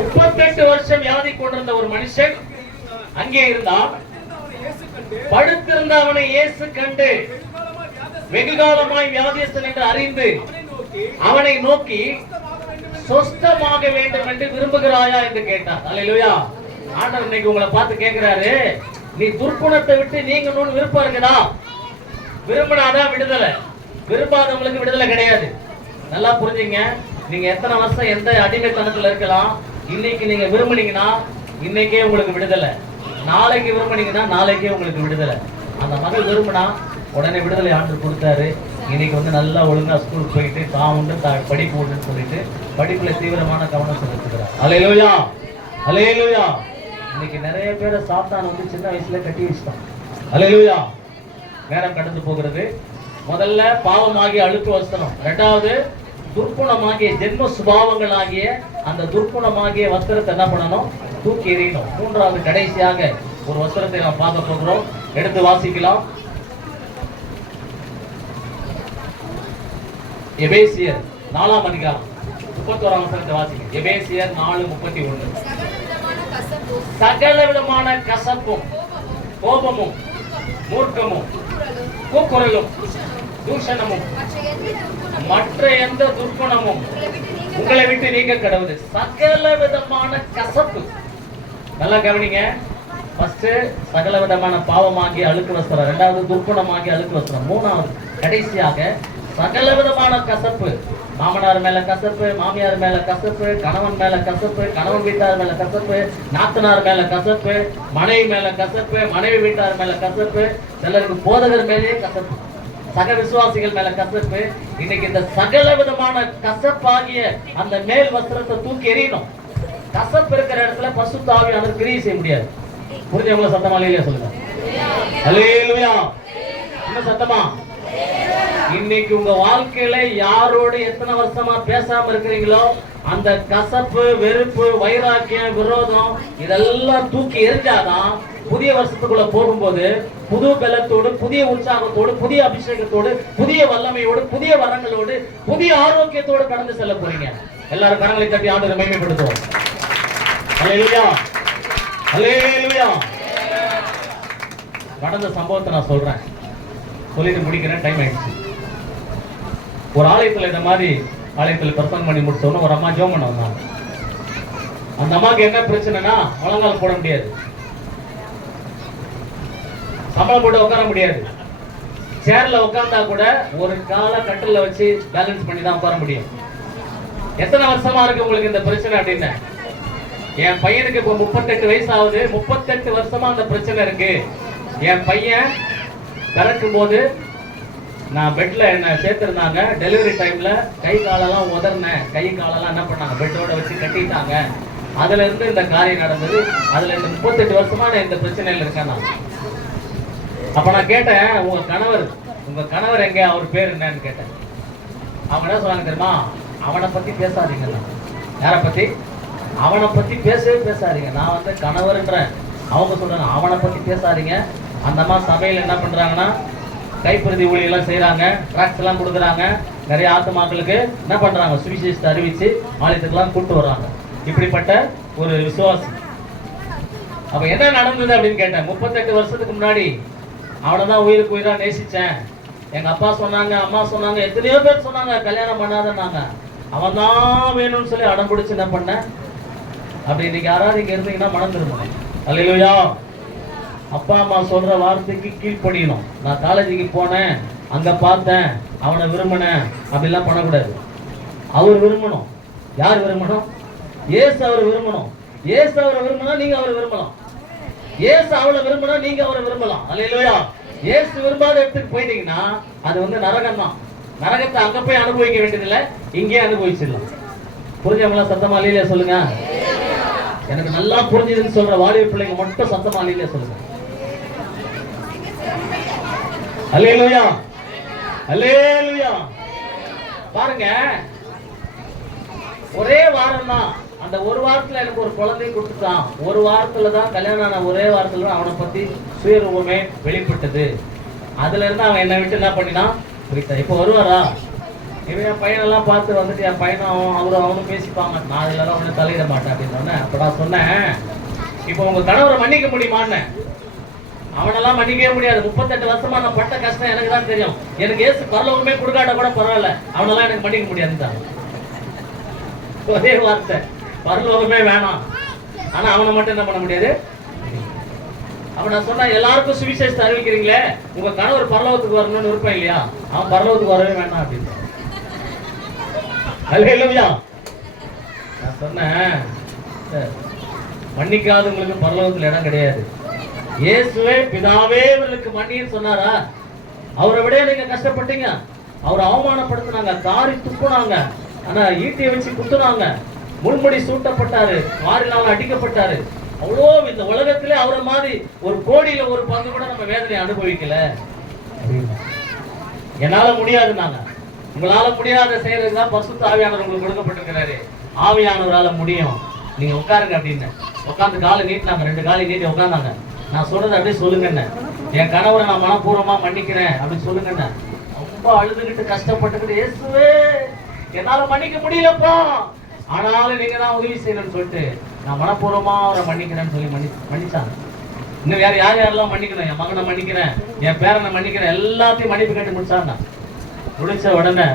38 வருஷம் வியாதி கொண்டிருந்த ஒரு மனுஷன் அங்கே இருந்தான். படுத்திருந்த அவனை இயேசு கண்டு வெகுகாலமாய் வியாதியஸ்தன் என்று அறிந்து அவனை நோக்கி சொஸ்தமாக வேண்டும் என்று விரும்புகிறாயா என்று கேட்டார். அல்லேலூயா. ஆண்டவர் இன்னைக்கு உங்களை பார்த்து கேட்கிறாரு, நீ துர்க்குணத்தை விட்டு நீங்கணும்னு விருப்பம் இருக்குதா? விரும்பினாதான் விடுதலை, விரும்பாதவங்களுக்கு விடுதலை கிடையாது. நல்லா புரிஞ்சுங்க. நீங்க எத்தனை வருஷம் எந்த அடிமைத்தனத்துல இருக்கலாம், இன்னைக்கு நீங்க விரும்புனீங்கன்னா இன்னைக்கே உங்களுக்கு விடுதலை, நாளைக்கு விரும்புனீங்கன்னா நாளைக்கே உங்களுக்கு விடுதலை. அந்த மகள் விரும்பினா உடனே விடுதலை ஆண்டு கொடுத்தாரு. இன்னைக்கு வந்து நல்லா ஒழுங்கா ஸ்கூலுக்கு போயிட்டு தான் உண்டு படிப்பு உண்டுன்னு சொல்லிட்டு படிப்புல தீவிரமான கவனம் செலுத்துகிறார். அல்லேலூயா, அல்லேலூயா. இன்னைக்கு நிறைய பேரை சாத்தான் வந்து சின்ன வயசுல கட்டி வச்சுட்டான். அல்லேலூயா. நேரம் கடந்து போகிறது. முதல்ல பாவமாகிய அழுக்கு வஸ்திரம், இரண்டாவது துர்க்குணமாகிய ஜென்ம சுபாவங்களாகிய அந்த துர்க்குணமாகிய வஸ்திரத்தை என்ன பண்ணணும்? தூக்கி எறியணும். மூன்றாவது கடைசியாக ஒரு வஸ்திரத்தை நாம் பார்க்க போகிறோம். எடுத்து வாசிக்கலாம். எபேசியர் 4ஆம் அதிகாரம் 31ஆம் வசனத்தை வாசிங்க. எபேசியர் 4:31. சகல விதமான கசப்பும் கோபமும் மூர்க்கமும் கூக்குரலும் தூஷணமும் மற்ற எந்த துர்க்குணமும் உங்களை விட்டு நீங்க கடவுது. சகல விதமான கசப்பு. நல்லா கவனிங்க. ஃபர்ஸ்ட் சகல விதமான பாவமாகிய அழுக்கு வஸ்திரம், இரண்டாவது துர்க்குணமாகிய அழுக்கு வஸ்திரம், மூணாவது கடைசியாக சகல விதமான கசப்பு. மாமனார் மேல கசப்பு, மாமியார் மேல கசப்பு, கணவன் மேல கசப்பு, கணவன் வீட்டார் மேல கசப்பு, நாத்தனார் மேல கசப்பு, மனைவி மேல கசப்பு, மனைவி வீட்டார் மேல கசப்பு, சிலருக்கு போதகர் மேலே கசப்பு, சக விசுவாசிகள் மேல கசப்பு. இன்னைக்கு இந்த சகல விதமான கசப்பாகிய அந்த மேல் வஸ்திரத்தை தூக்கி எறியணும். கசப்பு இருக்கிற இடத்துல பரிசுத்த ஆவியானவர் கிரியை செய்ய முடியாது. புரிஞ்சவங்கள சத்தமா இல்லையா சொல்லுங்க. அல்லேலூயா. இன்னும் சத்தமா. இன்னைக்கு உங்க வாழ்க்கையில யாரோடு எத்தனை வருஷமா பேசாம இருக்கிறீங்களோ அந்த கசப்பு, வெறுப்பு, வைராக்கியம், விரோதம் இதெல்லாம் தூக்கி எரிஞ்சாதான் புதிய வருஷத்துக்குள்ள போகும்போது புது பலத்தோடு, புதிய உற்சாகத்தோடு, புதிய அபிஷேகத்தோடு, புதிய வல்லமையோடு, புதிய வரங்களோடு, புதிய ஆரோக்கியத்தோடு கடந்து செல்ல போறீங்க. எல்லாரும் கரங்களை தட்டி ஆண்டவரை மகிமைப்படுத்துவோம். அல்லேலூயா, அல்லேலூயா. நடந்த சம்பவத்தை நான் சொல்றேன், சொல்லிட்டு முடிக்கிறேன், டைம் ஆயிடுச்சு. ஒரு ஆலயத்துல இந்த மாதிரி ஆலயத்துல பிரசங்கம் பண்ணி முடிச்சோன்னு ஒரு அம்மா ஜெபம் பண்ண வந்தாங்க. அந்த அம்மாவுக்கு என்ன பிரச்சனைனா முழங்கால் போட முடியாது, சம்பளம் போட்டு உட்கார முடியாது, சேர்ல உட்கார்ந்தா கூட ஒரு கால கட்டில வச்சு பேலன்ஸ் பண்ணி தான் உட்கார முடியும். எத்தனை வருஷமா இருக்கு உங்களுக்கு இந்த பிரச்சனை அப்படின்னு? என் பையனுக்கு இப்ப 38 வயசு ஆகுது. 38 வருஷமா அந்த பிரச்சனை இருக்கு. என் பையன் பிறக்கும் போது நான் பெட்ல என்ன சேர்த்திருந்தாங்க. டெலிவரி டைம்ல கை காலெல்லாம் உதறினேன். கை காலெல்லாம் என்ன பண்ணாங்க, பெட்டோட வச்சு கட்டிட்டாங்க. அதுல இருந்து இந்த காரியம் நடந்தது. அதுல இந்த 38 வருஷமா நான் இந்த பிரச்சனையில இருக்கேன். நான் அப்ப நான் கேட்டேன், உங்க கணவர் எங்க, அவர் பேர் என்னன்னு கேட்டேன். அவங்க என்ன சொன்னாங்க தெரியுமா? அவனை பத்தி பேசாதீங்க. யாரை பத்தி? அவனை பத்தி பேசவே பேசாதீங்க. நான் வந்து கணவர்ன்றேன். அவங்க சொல்றாங்க அவனை பத்தி பேசாதீங்க. அந்த அம்மா சபையில என்ன பண்றாங்கன்னா கைப்பிரதி ஊழியெல்லாம் செய்யறாங்க, டிராக்ஸ் எல்லாம் கொடுக்குறாங்க. நிறைய ஆத்துமாக்களுக்கு என்ன பண்றாங்க, சுவிசேஷத்தை அறிவிச்சு ஆலயத்துக்கெல்லாம் கூட்டு வர்றாங்க. இப்படிப்பட்ட ஒரு விசுவாசி. அப்ப என்ன நடந்தது அப்படின்னு கேட்டேன். 38 வருஷத்துக்கு முன்னாடி அவனைதான் உயிருக்கு உயிரா நேசிச்சேன். எங்க அப்பா சொன்னாங்க, அம்மா சொன்னாங்க, எத்தனையோ பேர் சொன்னாங்க கல்யாணம் பண்ணாதன்னாங்க. அவன் தான் வேணும்னு சொல்லி அடம் பிடிச்சு என்ன பண்ண. அப்படி இன்னைக்கு யாராவது இங்க இருந்தீங்கன்னா மனம் திரும்பணும். அல்லேலூயா. அப்பா அம்மா சொல்ற வார்த்தைக்கு கீழ்ப்படியணும். நான் காலேஜுக்கு போனேன், அங்க பார்த்தேன், அவனை விரும்பினேன், அப்படிலாம் பண்ணக்கூடாது. அவர் விரும்பணும். யார் விரும்பணும்? ஏசு அவர் விரும்பணும். ஏசு அவரை விரும்பினா நீங்க அவரை விரும்பலாம். ஏசு அவளை விரும்பினா நீங்க அவரை விரும்பலாம். அல்லேலூயா. ஏசு விரும்பாத இடத்துக்கு போயிட்டீங்கன்னா அது வந்து நரகம் தான். நரகத்தை அங்க போய் அனுபவிக்க வேண்டியதில்லை, இங்கே அனுபவிச்சிடலாம். புரிஞ்சவங்களா சத்தமா இல்லையா சொல்லுங்க. எனக்கு நல்லா புரிஞ்சதுன்னு சொல்ற வாலிப பிள்ளைங்க மட்டும் சத்தமா இல்லையா சொல்லுங்க. அல்லேலூயா, அல்லேலூயா. பாருங்க, ஒரே வாரம் தான். அந்த ஒரு வாரத்துல எனக்கு ஒரு குழந்தை கொடுத்துட்டான். ஒரு வாரத்துல தான் கல்யாணம் ஆன ஒரே வாரத்துல தான் அவனை பத்தி சுயரூபமே வெளிப்பட்டது. அதுல இருந்து அவன் என்னை விட்டு என்ன பண்ணினான் புரித்தான். இப்ப வருவாரா? இவன் என் பையனெல்லாம் பார்த்து வந்துட்டு என் பையனும் அவனும் பேசிப்பாங்க. நான் இதெல்லாம் ஒன்றும் தலையிட மாட்டேன் அப்படின்னு சொன்னேன். அப்ப நான் சொன்னேன், இப்போ உங்க கணவரை மன்னிக்க முடியுமான்னு. அவனெல்லாம் மன்னிக்கவே முடியாது. 38 வருஷமா நான் பட்ட கஷ்டம் எனக்கு தான் தெரியும். எனக்கு ஏசு பரலோகமே கொடுக்காட்ட கூட பரவாயில்ல, அவனெல்லாம் எனக்கு மன்னிக்க முடியாதுதான். ஒரே வார்த்தை, பரலோகமே வேணாம். ஆனா அவனை மட்டும் என்ன பண்ண முடியாது? அவன் நான் சொன்னா எல்லாருக்கும் சுவிசேஷத்தை அறிவிக்கிறீங்களே, உங்க கணவர் பரலோகத்துக்கு வரணும்னு விருப்பம் இல்லையா? அவன் பரலோகத்துக்கு வரவே வேணாம் அப்படின்னு. அல்லேலூயா. நான் சொன்னேன், மன்னிக்காதவங்களுக்கு பரலோகத்துல இடம் கிடையாது. இயேசுவே பிதாவே இவர்களுக்கு மன்னின்னு சொன்னாரா? அவரை விட நீங்க கஷ்டப்பட்டீங்க. அவரை அவமானப்படுத்தினாங்க, காரி துப்புனாங்க, ஆனா ஈட்டியை வச்சு குத்துனாங்க, முள்முடி சூட்டப்பட்டாரு, மாறினாலும் அடிக்கப்பட்டாரு. அவ்வளோ இந்த உலகத்திலே அவரை மாதிரி ஒரு கோடியில ஒரு பங்கு கூட நம்ம வேதனை அனுபவிக்கல. என்னால முடியாது. நாங்க உங்களால முடியாத செய்யறதுதான் பரிசுத்த ஆவியானவர் உங்களுக்கு கொடுக்கப்பட்டிருக்கிறாரு. ஆவியானவரால முடியும். நீங்க உட்காருங்க அப்படின்னு உட்காந்து காலை நீட்டினாங்க, 2 காலை நீட்டி உட்காந்தாங்க. நான் சொல்றது அப்படியே சொல்லுங்கண்ணே, என் கணவரை நான் மனப்பூர்வமா மன்னிக்கிறேன் அப்படின்னு சொல்லுங்கண்ணே. ரொம்ப அழுதுகிட்டு கஷ்டப்பட்டுக்கிட்டு, இயேசுவே என்னால மன்னிக்க முடியலப்பா, ஆனாலும் நீங்க தான் உதவி செய்யணும்னு சொல்லிட்டு நான் மனப்பூர்வமா அவரை மன்னிக்கிறேன்னு சொல்லி மன்னிச்சாங்க. இன்னும் வேற யாரெல்லாம் மன்னிக்கணும்? என் மகனை மன்னிக்கிறேன், என் பேரனை மன்னிக்கிறேன், எல்லாத்தையும் மன்னிப்பு கேட்டு முடிச்சாங்க. முடிச்ச உடனே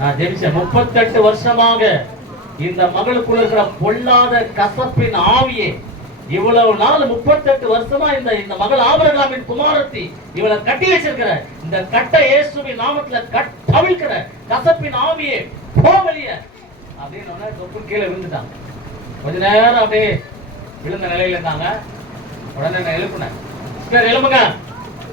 நான் ஜெபிச்சேன். 38 வருஷமாக இந்த மகளுக்குள்ள இருக்கிற பொல்லாத கசப்பின் ஆவியே, இவ்வளவு நாள் 38 வருஷமா இந்த மகள் ஆபிரகாமின் குமாரத்தி இவளை கட்டி வச்சிருக்கிற இந்த கட்டை இயேசுவின் நாமத்துல கட்டவிழ்கிற கசப்பின் ஆவியே போவலிய அப்படின்னு தொப்பு கீழே விழுந்துட்டாங்க. கொஞ்ச நேரம் அப்படியே விழுந்த நிலையில இருந்தாங்க. உடனே நான் எழுப்புனேன், எழுப்புங்க,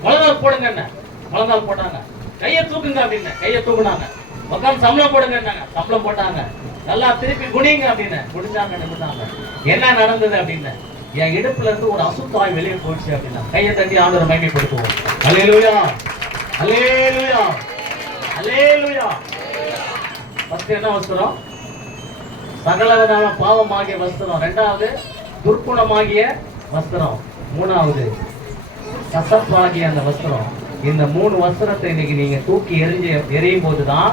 முழங்கால் போடுங்க. என்ன முழங்கால் போட்டாங்க. கையை தூக்குங்க அப்படின்னு கையை தூக்குனாங்க. உட்காந்து சம்பளம் போடுங்க, சம்பளம் போட்டாங்க. நல்லா திருப்பி குடிங்க அப்படின்னு குடிஞ்சாங்க, நிமிந்தாங்க. என்ன நடந்தது அப்படின்னு, என் இடுப்புல இருந்து ஒரு அசுத்தாய் வெளியே போயிடுச்சு அப்படின்னா கையை தட்டி ஆண்டவரை மகிமைப்படுத்துவோம். அல்லேலூயா, அல்லேலூயா, அல்லேலூயா. ஃபர்ஸ்ட் என்ன வஸ்திரம்? சகலவிதமான பாவமாகிய வஸ்திரம். 2வது துர்க்குணமாகிய வஸ்திரம். 3வது கசப்பாகிய அந்த வஸ்திரம். இந்த 3 வஸ்திரத்தை இன்னைக்கு நீங்க தூக்கி எரியும் போதுதான்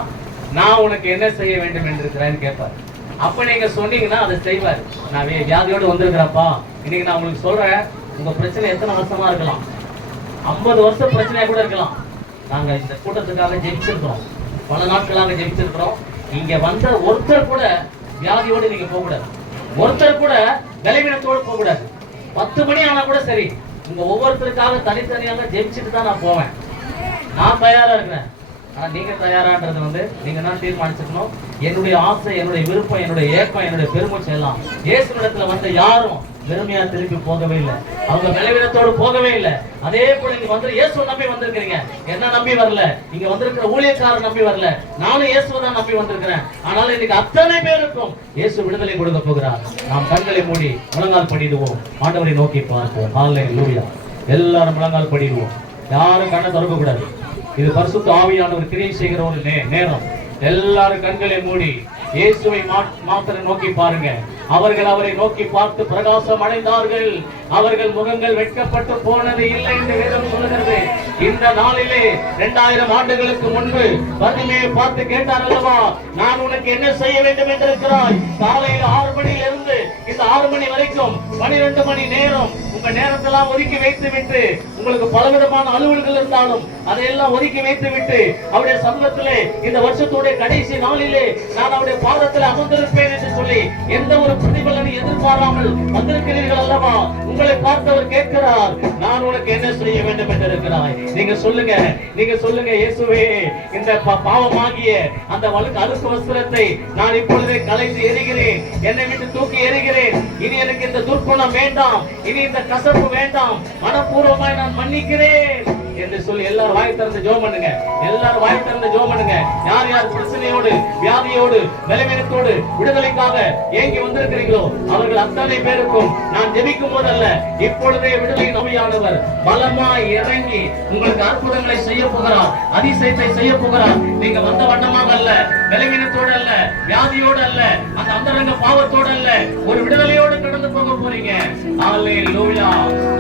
நான் உனக்கு என்ன செய்ய வேண்டும் என்று இருக்கிறேன்னு கேட்பார். அப்ப நீங்க சொன்னீங்கன்னா அதை செய்வார். நான் வியாதியோடு வந்திருக்கிறப்பா, இன்னைக்கு நான் உங்களுக்கு சொல்றேன், உங்க பிரச்சனை எத்தனை வருஷமா இருக்கலாம், 50 வருஷம் பிரச்சனையா கூட இருக்கலாம். நாங்க இந்த கூட்டத்துக்காக ஜெயிச்சிருக்கிறோம், பல நாட்களாக ஜெயிச்சிருக்கிறோம். இங்க வந்த ஒருத்தர் கூட வியாதியோடு நீங்க போக கூடாது, ஒருத்தர் கூட பலவீனத்தோடு போக கூடாது. 10 மணி ஆனா கூட சரி, உங்க ஒவ்வொருத்தருக்காக தனித்தனியாக ஜெயிச்சுட்டு தான் நான் போவேன். நான் தயாரா இருக்கிறேன். ஆனா நீங்க தயாரான்றது நீங்க தான் தீர்மானிச்சுக்கணும். என்னுடைய ஆசை, என்னுடைய விருப்பம், என்னுடைய ஏக்கம், என்னுடைய பெருமூச்சு எல்லாம் இயேசுவிடத்துல வந்த யாரும் வெறுமையா திருப்பி போகவே இல்லை, அவங்க பலவீனத்தோடு போகவே இல்லை. அதே போல நீங்க வந்து இயேசுவை நம்பி வந்திருக்கிறீங்க, என்ன நம்பி வரல, இங்க வந்திருக்கிற ஊழியக்காரர் நம்பி வரல, நானும் இயேசுவை தான் நம்பி வந்திருக்கிறேன். ஆனாலும் இன்னைக்கு அத்தனை பேருக்கும் இயேசு விடுதலை கொடுக்க போகிறார். நாம் கண்களை மூடி முழங்கால் படிடுவோம், ஆண்டவரை நோக்கி பார்ப்போம். ஹல்லேலூயா. எல்லாரும் முழங்கால் படிடுவோம், யாரும் கண்ணை திறக்க கூடாது. இது பரிசுத்த ஆவியானவர் கிரியை செய்கிற ஒரு நேரம். எல்லாரும் கண்களை மூடி இயேசுவை மாத்திரம் நோக்கி பாருங்க. அவர்கள் அவரை நோக்கி பார்த்து பிரகாசம் அடைந்தார்கள், அவர்கள் முகங்கள் வெட்கப்பட்டு போனது இல்லை என்று வேதம் சொல்லுகிறது. இந்த நாளிலே 2000 ஆண்டுகளுக்கு முன்பு பர்திமேயை பார்த்து கேட்டார் அல்லவா, நான் உனக்கு என்ன செய்ய வேண்டும் என்று இருக்கிறாய்? காலையில் 6 மணியிலிருந்து இந்த 6 மணி வரைக்கும் 12 மணி நேரம் உங்க நேரத்தெல்லாம் ஒதுக்கி வைத்து விட்டு, உங்களுக்கு பலவிதமான அலுவல்கள் இருந்தாலும் அதையெல்லாம் ஒதுக்கி வைத்து விட்டு அவருடைய சமூகத்திலே இந்த வருஷத்துடைய கடைசி நாளிலே நான் அவருடைய பாதத்தில் அமர்ந்திருப்பேன் என்று சொல்லி எந்த ஒரு பிரதிபலனை எதிர்பாராமல் வந்திருக்கிறீர்கள் அல்லவா? உங்களை பார்த்தவர் கேட்கிறார், நான் உனக்கு என்ன செய்ய வேண்டும் என்று இருக்கிறாய்? நீங்க சொல்லுங்க, நீங்க சொல்லுங்க, இயேசுவே இந்த பாவமாகிய அந்த அழுக்கு வஸ்திரத்தை நான் இப்பொழுதே கலைந்து எறிகிறேன், என்னை விட்டு தூக்கி எறிகிறேன். இனி எனக்கு இந்த துர்க்குணம் வேண்டாம், இனி இந்த கசப்பு வேண்டாம், மனப்பூர்வமாய் நான் மன்னிக்கிறேன் என்று சொல்லி எல்லாரும் வாய் திறந்து ஜெபம் பண்ணுங்க. எல்லாரும் வாய் திறந்து ஜெபம் பண்ணுங்க. யார் யார் பிரச்சனையோடு, வியாதியோடு, பலவீனத்தோடு, விடுதலைக்காக ஏங்கி வந்திருக்கிறீங்களோ அவர்கள் அத்தனை பேருக்கும் நான் ஜெபிக்கும் போதல்ல, இப்பொழுதே விடுதலை ஆவியானவர் பலமாய் இறங்கி உங்களுக்கு அற்புதங்களை செய்ய போகிறார், அதிசயத்தை செய்ய போகிறார். நீங்க வந்த வண்ணமாக அல்ல, பலவீனத்தோடு அல்ல, வியாதியோடு அல்ல, அந்த அந்தரங்க பாவத்தோடு அல்ல, ஒரு விடுதலையோடு கடந்து போக போறீங்க. ஹல்லேலூயா,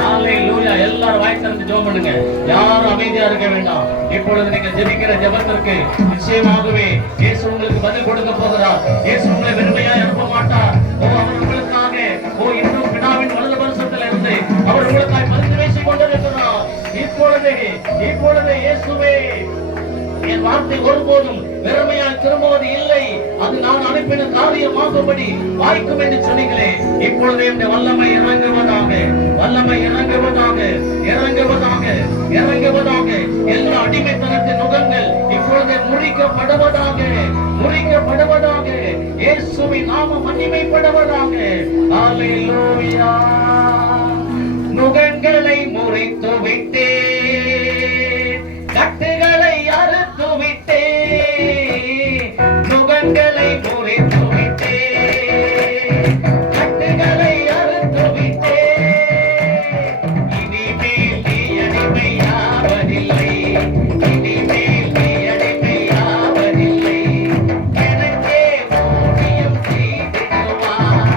ஹல்லேலூயா. எல்லாரும் வாய் திறந்து ஜெபம் பண்ணுங்க. யாரும் அமைதியா இருக்க வேண்டாம். இப்பொழுது நீங்க ஜெபிக்கிற ஜெபத்திற்கு நிச்சயமாகவே இயேசு உங்களுக்கு பதில் கொடுக்க போகிறார். இயேசு உங்களை வெறுமையாய் அனுப்ப மாட்டார். அவர் உங்களுக்காக இன்னும் பிதாவின் வலது பரிசத்தில் இருந்து அவர் உங்களுக்காக பரிந்து பேசிக் கொண்டிருக்கிறார். என் வார்த்தை ஒருபோதும் வெறுமையாய் திரும்புவது இல்லை. அது நான் அனுப்பின காரியமாகும்படி வாய்க்கும் என்று சொன்னீங்களே. இப்பொழுது என்னுடைய வல்லமை இறங்குவதாக, வல்லமை இறங்குவதாக, இறங்குவதாக, இறங்குவதாக. எல்லா அடிமைத்தனத்தின் நுகங்கள் இப்பொழுது முறிக்கப்படுவதாக, முறிக்கப்படுவதாக. இயேசுவின் நாமம் மகிமைப்படுவதாக. ஹல்லேலூயா. நுகங்களை முறித்து விட்டே, கட்டுகளை அறுத்து விட்டே, நுகங்களை முறித்து விட்டே, கட்டுகளை அறுத்து விட்டே. இனிமேல் நீ அடிமையாவதில்லை, இனிமேல் நீ அடிமையாவதில்லை. எனக்கே ஊழியம் செய்திடுவார்,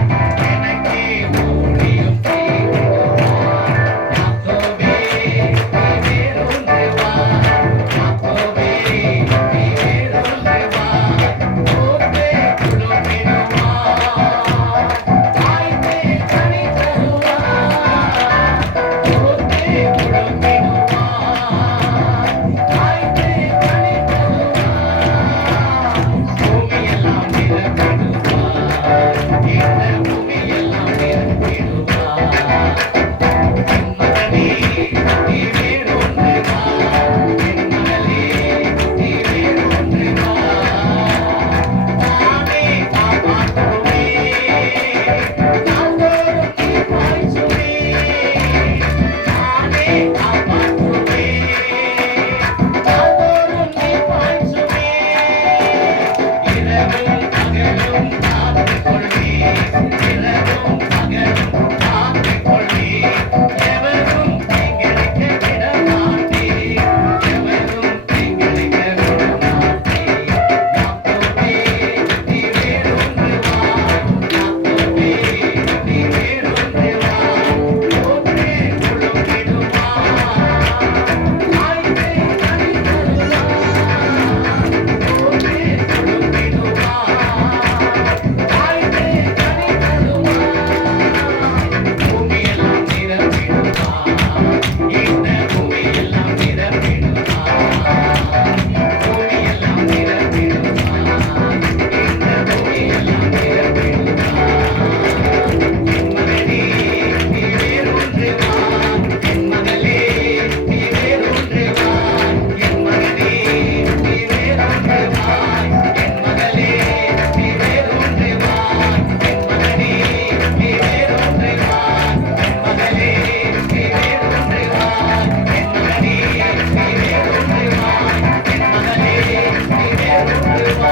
எனக்கே ஊழியம் செய்திடுவார். யாக்கோபே நீ வேறொன்று வா, யாக்கோபே நீ வேறொன்று வா. ஓப்பே குழுமிடுவார், தாய்த்தே கனி தருவார். ஓப்பே குழுமிடுவார், தாய்த்தே கனி தருவார். பூமியெல்லாம் நிரப்பிடுவார், இந்த பூமியெல்லாம் நிரப்பிடுவார். என் மகனே நீ வேறொன்று வா, என் மகளே நீ வேறொன்று வா. நானே காப்பாற்றுவேன், நாள்தோறும் நீ பாய்ச்சுவேன். நானே காப்பாற்றுவேன், நாள்தோறும் நீ பாய்ச்சுவேன். இரவும் பகலும் காத்துக் கொள்வேன், இரவும் பகலும் காத்துக் கொள்வேன். எவரும் தீங்கிழைக்க விட மாட்டேன், எவரும் தீங்கிழைக்க விட மாட்டேன். யாக்கோபே நீ வேறொன்று வா, யாக்கோபே நீ வேறொன்று வா. ஓப்பே குழுமிடுவார், தாய்த்தே கனி தருவார். ஓப்பே குழுமிடுவார், தாய்த்தே கனி தருவார். பூமியெல்லாம் நிரப்பிடுவார், இந்த பூமியெல்லாம் நிரப்பிடுவார். பூமியெல்லாம் நிரப்பிடுவார், இந்த பூமியெல்லாம் நிரப்பிடுவார். என் மகனே நீ வேறொன்று வா, என் மகளே நீ வேறொன்று வா. என் மகனே நீ வேறொன்று வா, என் மகளே நீ வேறொன்று வா. என் மகனே நீ வேறொன்று வா, என் மகளே நீ வேறொன்று வா. என் மகனே நீ வேறொன்று வா, என் மகளே நீ வேறொன்று வா.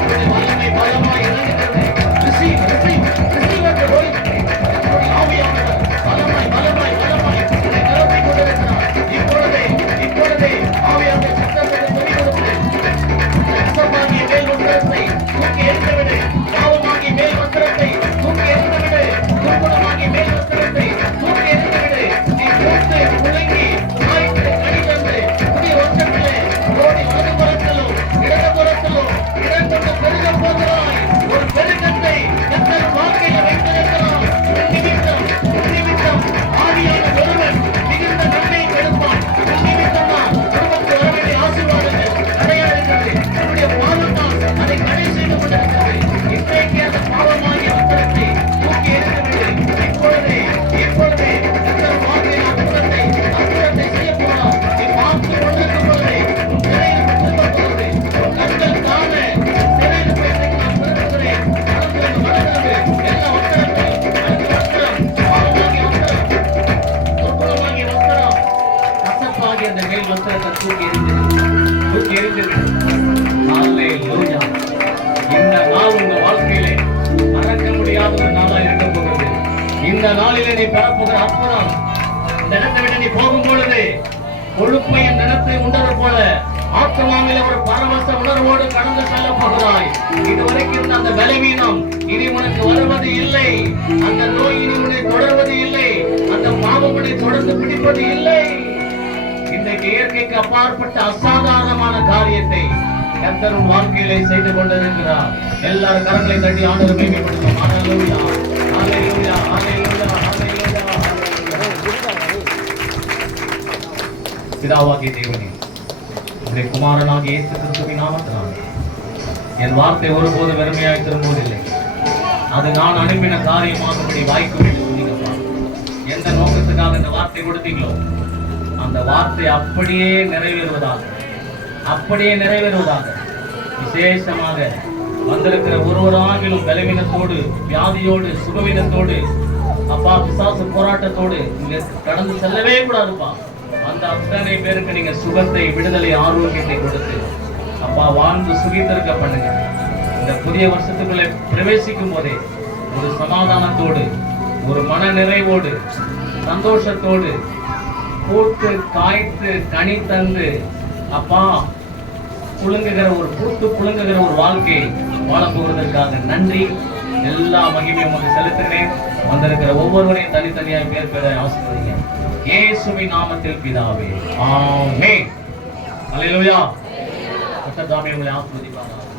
உன்னுடைய வல்லமை பலமாய் இறங்குகிறது. Receive, receive, receive at the Holy Spirit. உன்னுடைய ஆவியானவர் பலமாய், பலமாய், பலமாய் உன்னை நிரப்பிக் கொண்டிருக்கிறார். இப்பொழுதே, இப்பொழுதே ஆவியானவர் சத்தத்தை சொல்லிக் கொடுக்கிறேன். ரத்தமாகிய மேல் வஸ்திரத்தை தூக்கி எறிந்துவிடு, பாவமாகிய மேல் வஸ்திரத்தை தூக்கி எறிந்துவிடு, துர்க்குணமாகிய மேல் வஸ்திரத்தை தூக்கி எறிந்துவிடு. நீ பூத்து குலுங்கி காய்த்து கனி தந்து புதிய வருஷத்திலே ஓடி வலதுபுறத்திலும் இடதுபுறத்திலும் இடங்கொண்டு பெருகப் போகிறாய். ஒரு பெருக்கத்தை கர்த்தர் வாழ்க்கையில் வைத்திருக்கிறார். உன் நிமித்தம், உன் நிமித்தம் ஆவியான ஒருவன் மிகுந்த நன்மையை கொடுப்பான். உன் நிமித்தம்தான் குடும்பத்தில் வர வேண்டிய ஆசீர்வாதங்கள் நிறைய இருக்கிறது. உன்னுடைய பாவத்தால் அதை தடை செய்து கொண்டிருக்கிறது. இன்றைக்கு அந்த பாவமாகிய வஸ்திரத்தை தூக்கி எறிந்துவிடு. இப்பொழுதே, இப்பொழுதே கர்த்தர் வாழ்க்கையில் அற்புதத்தை, அற்புதத்தை செய்யப் போகிறார். நீ பார்த்து கொண்டிருக்கும் பொழுதே உன் சிறையில் திரும்பப் போகிறது. உன் கண்கள் காண சிறையில் போய் நான் திரும்புகிறேன். வளர்கிறது, வளர்கிறது. எல்லா வஸ்திரத்தையும் அடுத்த வஸ்திரம், பாவமாகிய வஸ்திரம், துர்க்குணமாகிய வஸ்திரம், கசப்பாகிய அந்த மேல் வஸ்திரத்தை தூக்கி எறிந்துவிடு, தூக்கி எறிந்துவிடு. ஹல்லேலூயா. இந்த நாள் உங்க வாழ்க்கையிலே மறக்க முடியாத ஒரு நாளா இருக்க போகிறது. இந்த நாளிலே நீ பெறப்போகிற அற்புதம், இந்த இடத்தை விட்டு நீ போகும் பொழுது கொழுப்பையும் நிலத்தை உண்டது போல ஆத்மாவில ஒரு பரவச உணர்வோடு கடந்து செல்ல போகிறாய். இதுவரைக்கும் இருந்த அந்த பலவீனம் இனி உனக்கு வருவது இல்லை. அந்த நோய் இனி உன்னை தொடர்வது இல்லை. அந்த பாவம் உன்னை தொடர்ந்து பிடிப்பது இல்லை. இன்றைக்கு இயற்கைக்கு அப்பாற்பட்ட அசாதாரணமான காரியத்தை கர்த்தர் உன் வாழ்க்கையிலே செய்து கொண்டிருக்கிறார். எல்லாரும் கரங்களை தட்டி ஆண்டவரை மகிமைப்படுத்துவோம். ஹல்லேலூயா, ஹல்லேலூயா, ஹல்லேலூயா, ஹல்லேலூயா, ஹல்லேலூயா. பிதாவாகிய தேவனே, உடைய குமாரனாக இயேசு கிறிஸ்துவின் நாமத்தினால் என் வார்த்தை ஒருபோது வெறுமையாய் திரும்புவதில்லை. அது நான் அனுப்பின காரியமாகபடி வாய்க்கும் என்று சொன்னீங்கப்பா. எந்த நோக்கத்துக்காக இந்த வார்த்தை கொடுத்தீங்களோ அந்த வார்த்தை அப்படியே நிறைவேறுவதாக, அப்படியே நிறைவேறுவதாக. விசேஷமாக வந்திருக்கிற ஒருவராகிலும் பலவீனத்தோடு, வியாதியோடு, சுகவீனத்தோடு, அப்பா பிசாசு போராட்டத்தோடு நீங்க கடந்து செல்லவே கூடாதுப்பா. அந்த அத்தனை பேருக்கு நீங்க சுகத்தை, விடுதலை, ஆரோக்கியத்தை கொடுத்து அப்பா வாழ்ந்து சுகித்திருக்க பண்ணுங்க. இந்த புதிய வருஷத்துக்குள்ளே பிரவேசிக்கும் போதே ஒரு சமாதானத்தோடு, ஒரு மன நிறைவோடு, சந்தோஷத்தோடு, பூத்து காய்த்து கனி தந்து அப்பா புழுங்குகிற ஒரு பூத்து புழுங்குகிற ஒரு வாழ்க்கையை வாழ போவதற்காக நன்றி. எல்லா மகிமையும் உங்களுக்கு செலுத்துகிறேன். வந்திருக்கிற ஒவ்வொருவரையும் தனித்தனியாக பேர் பெற ஆசீர்வதிங்க. இயேசுவின் நாமத்தில் பிதாவே, ஆமென். அல்லேலூயா. கர்த்தர் தாமே உங்களை ஆசீர்வதிப்பாராக.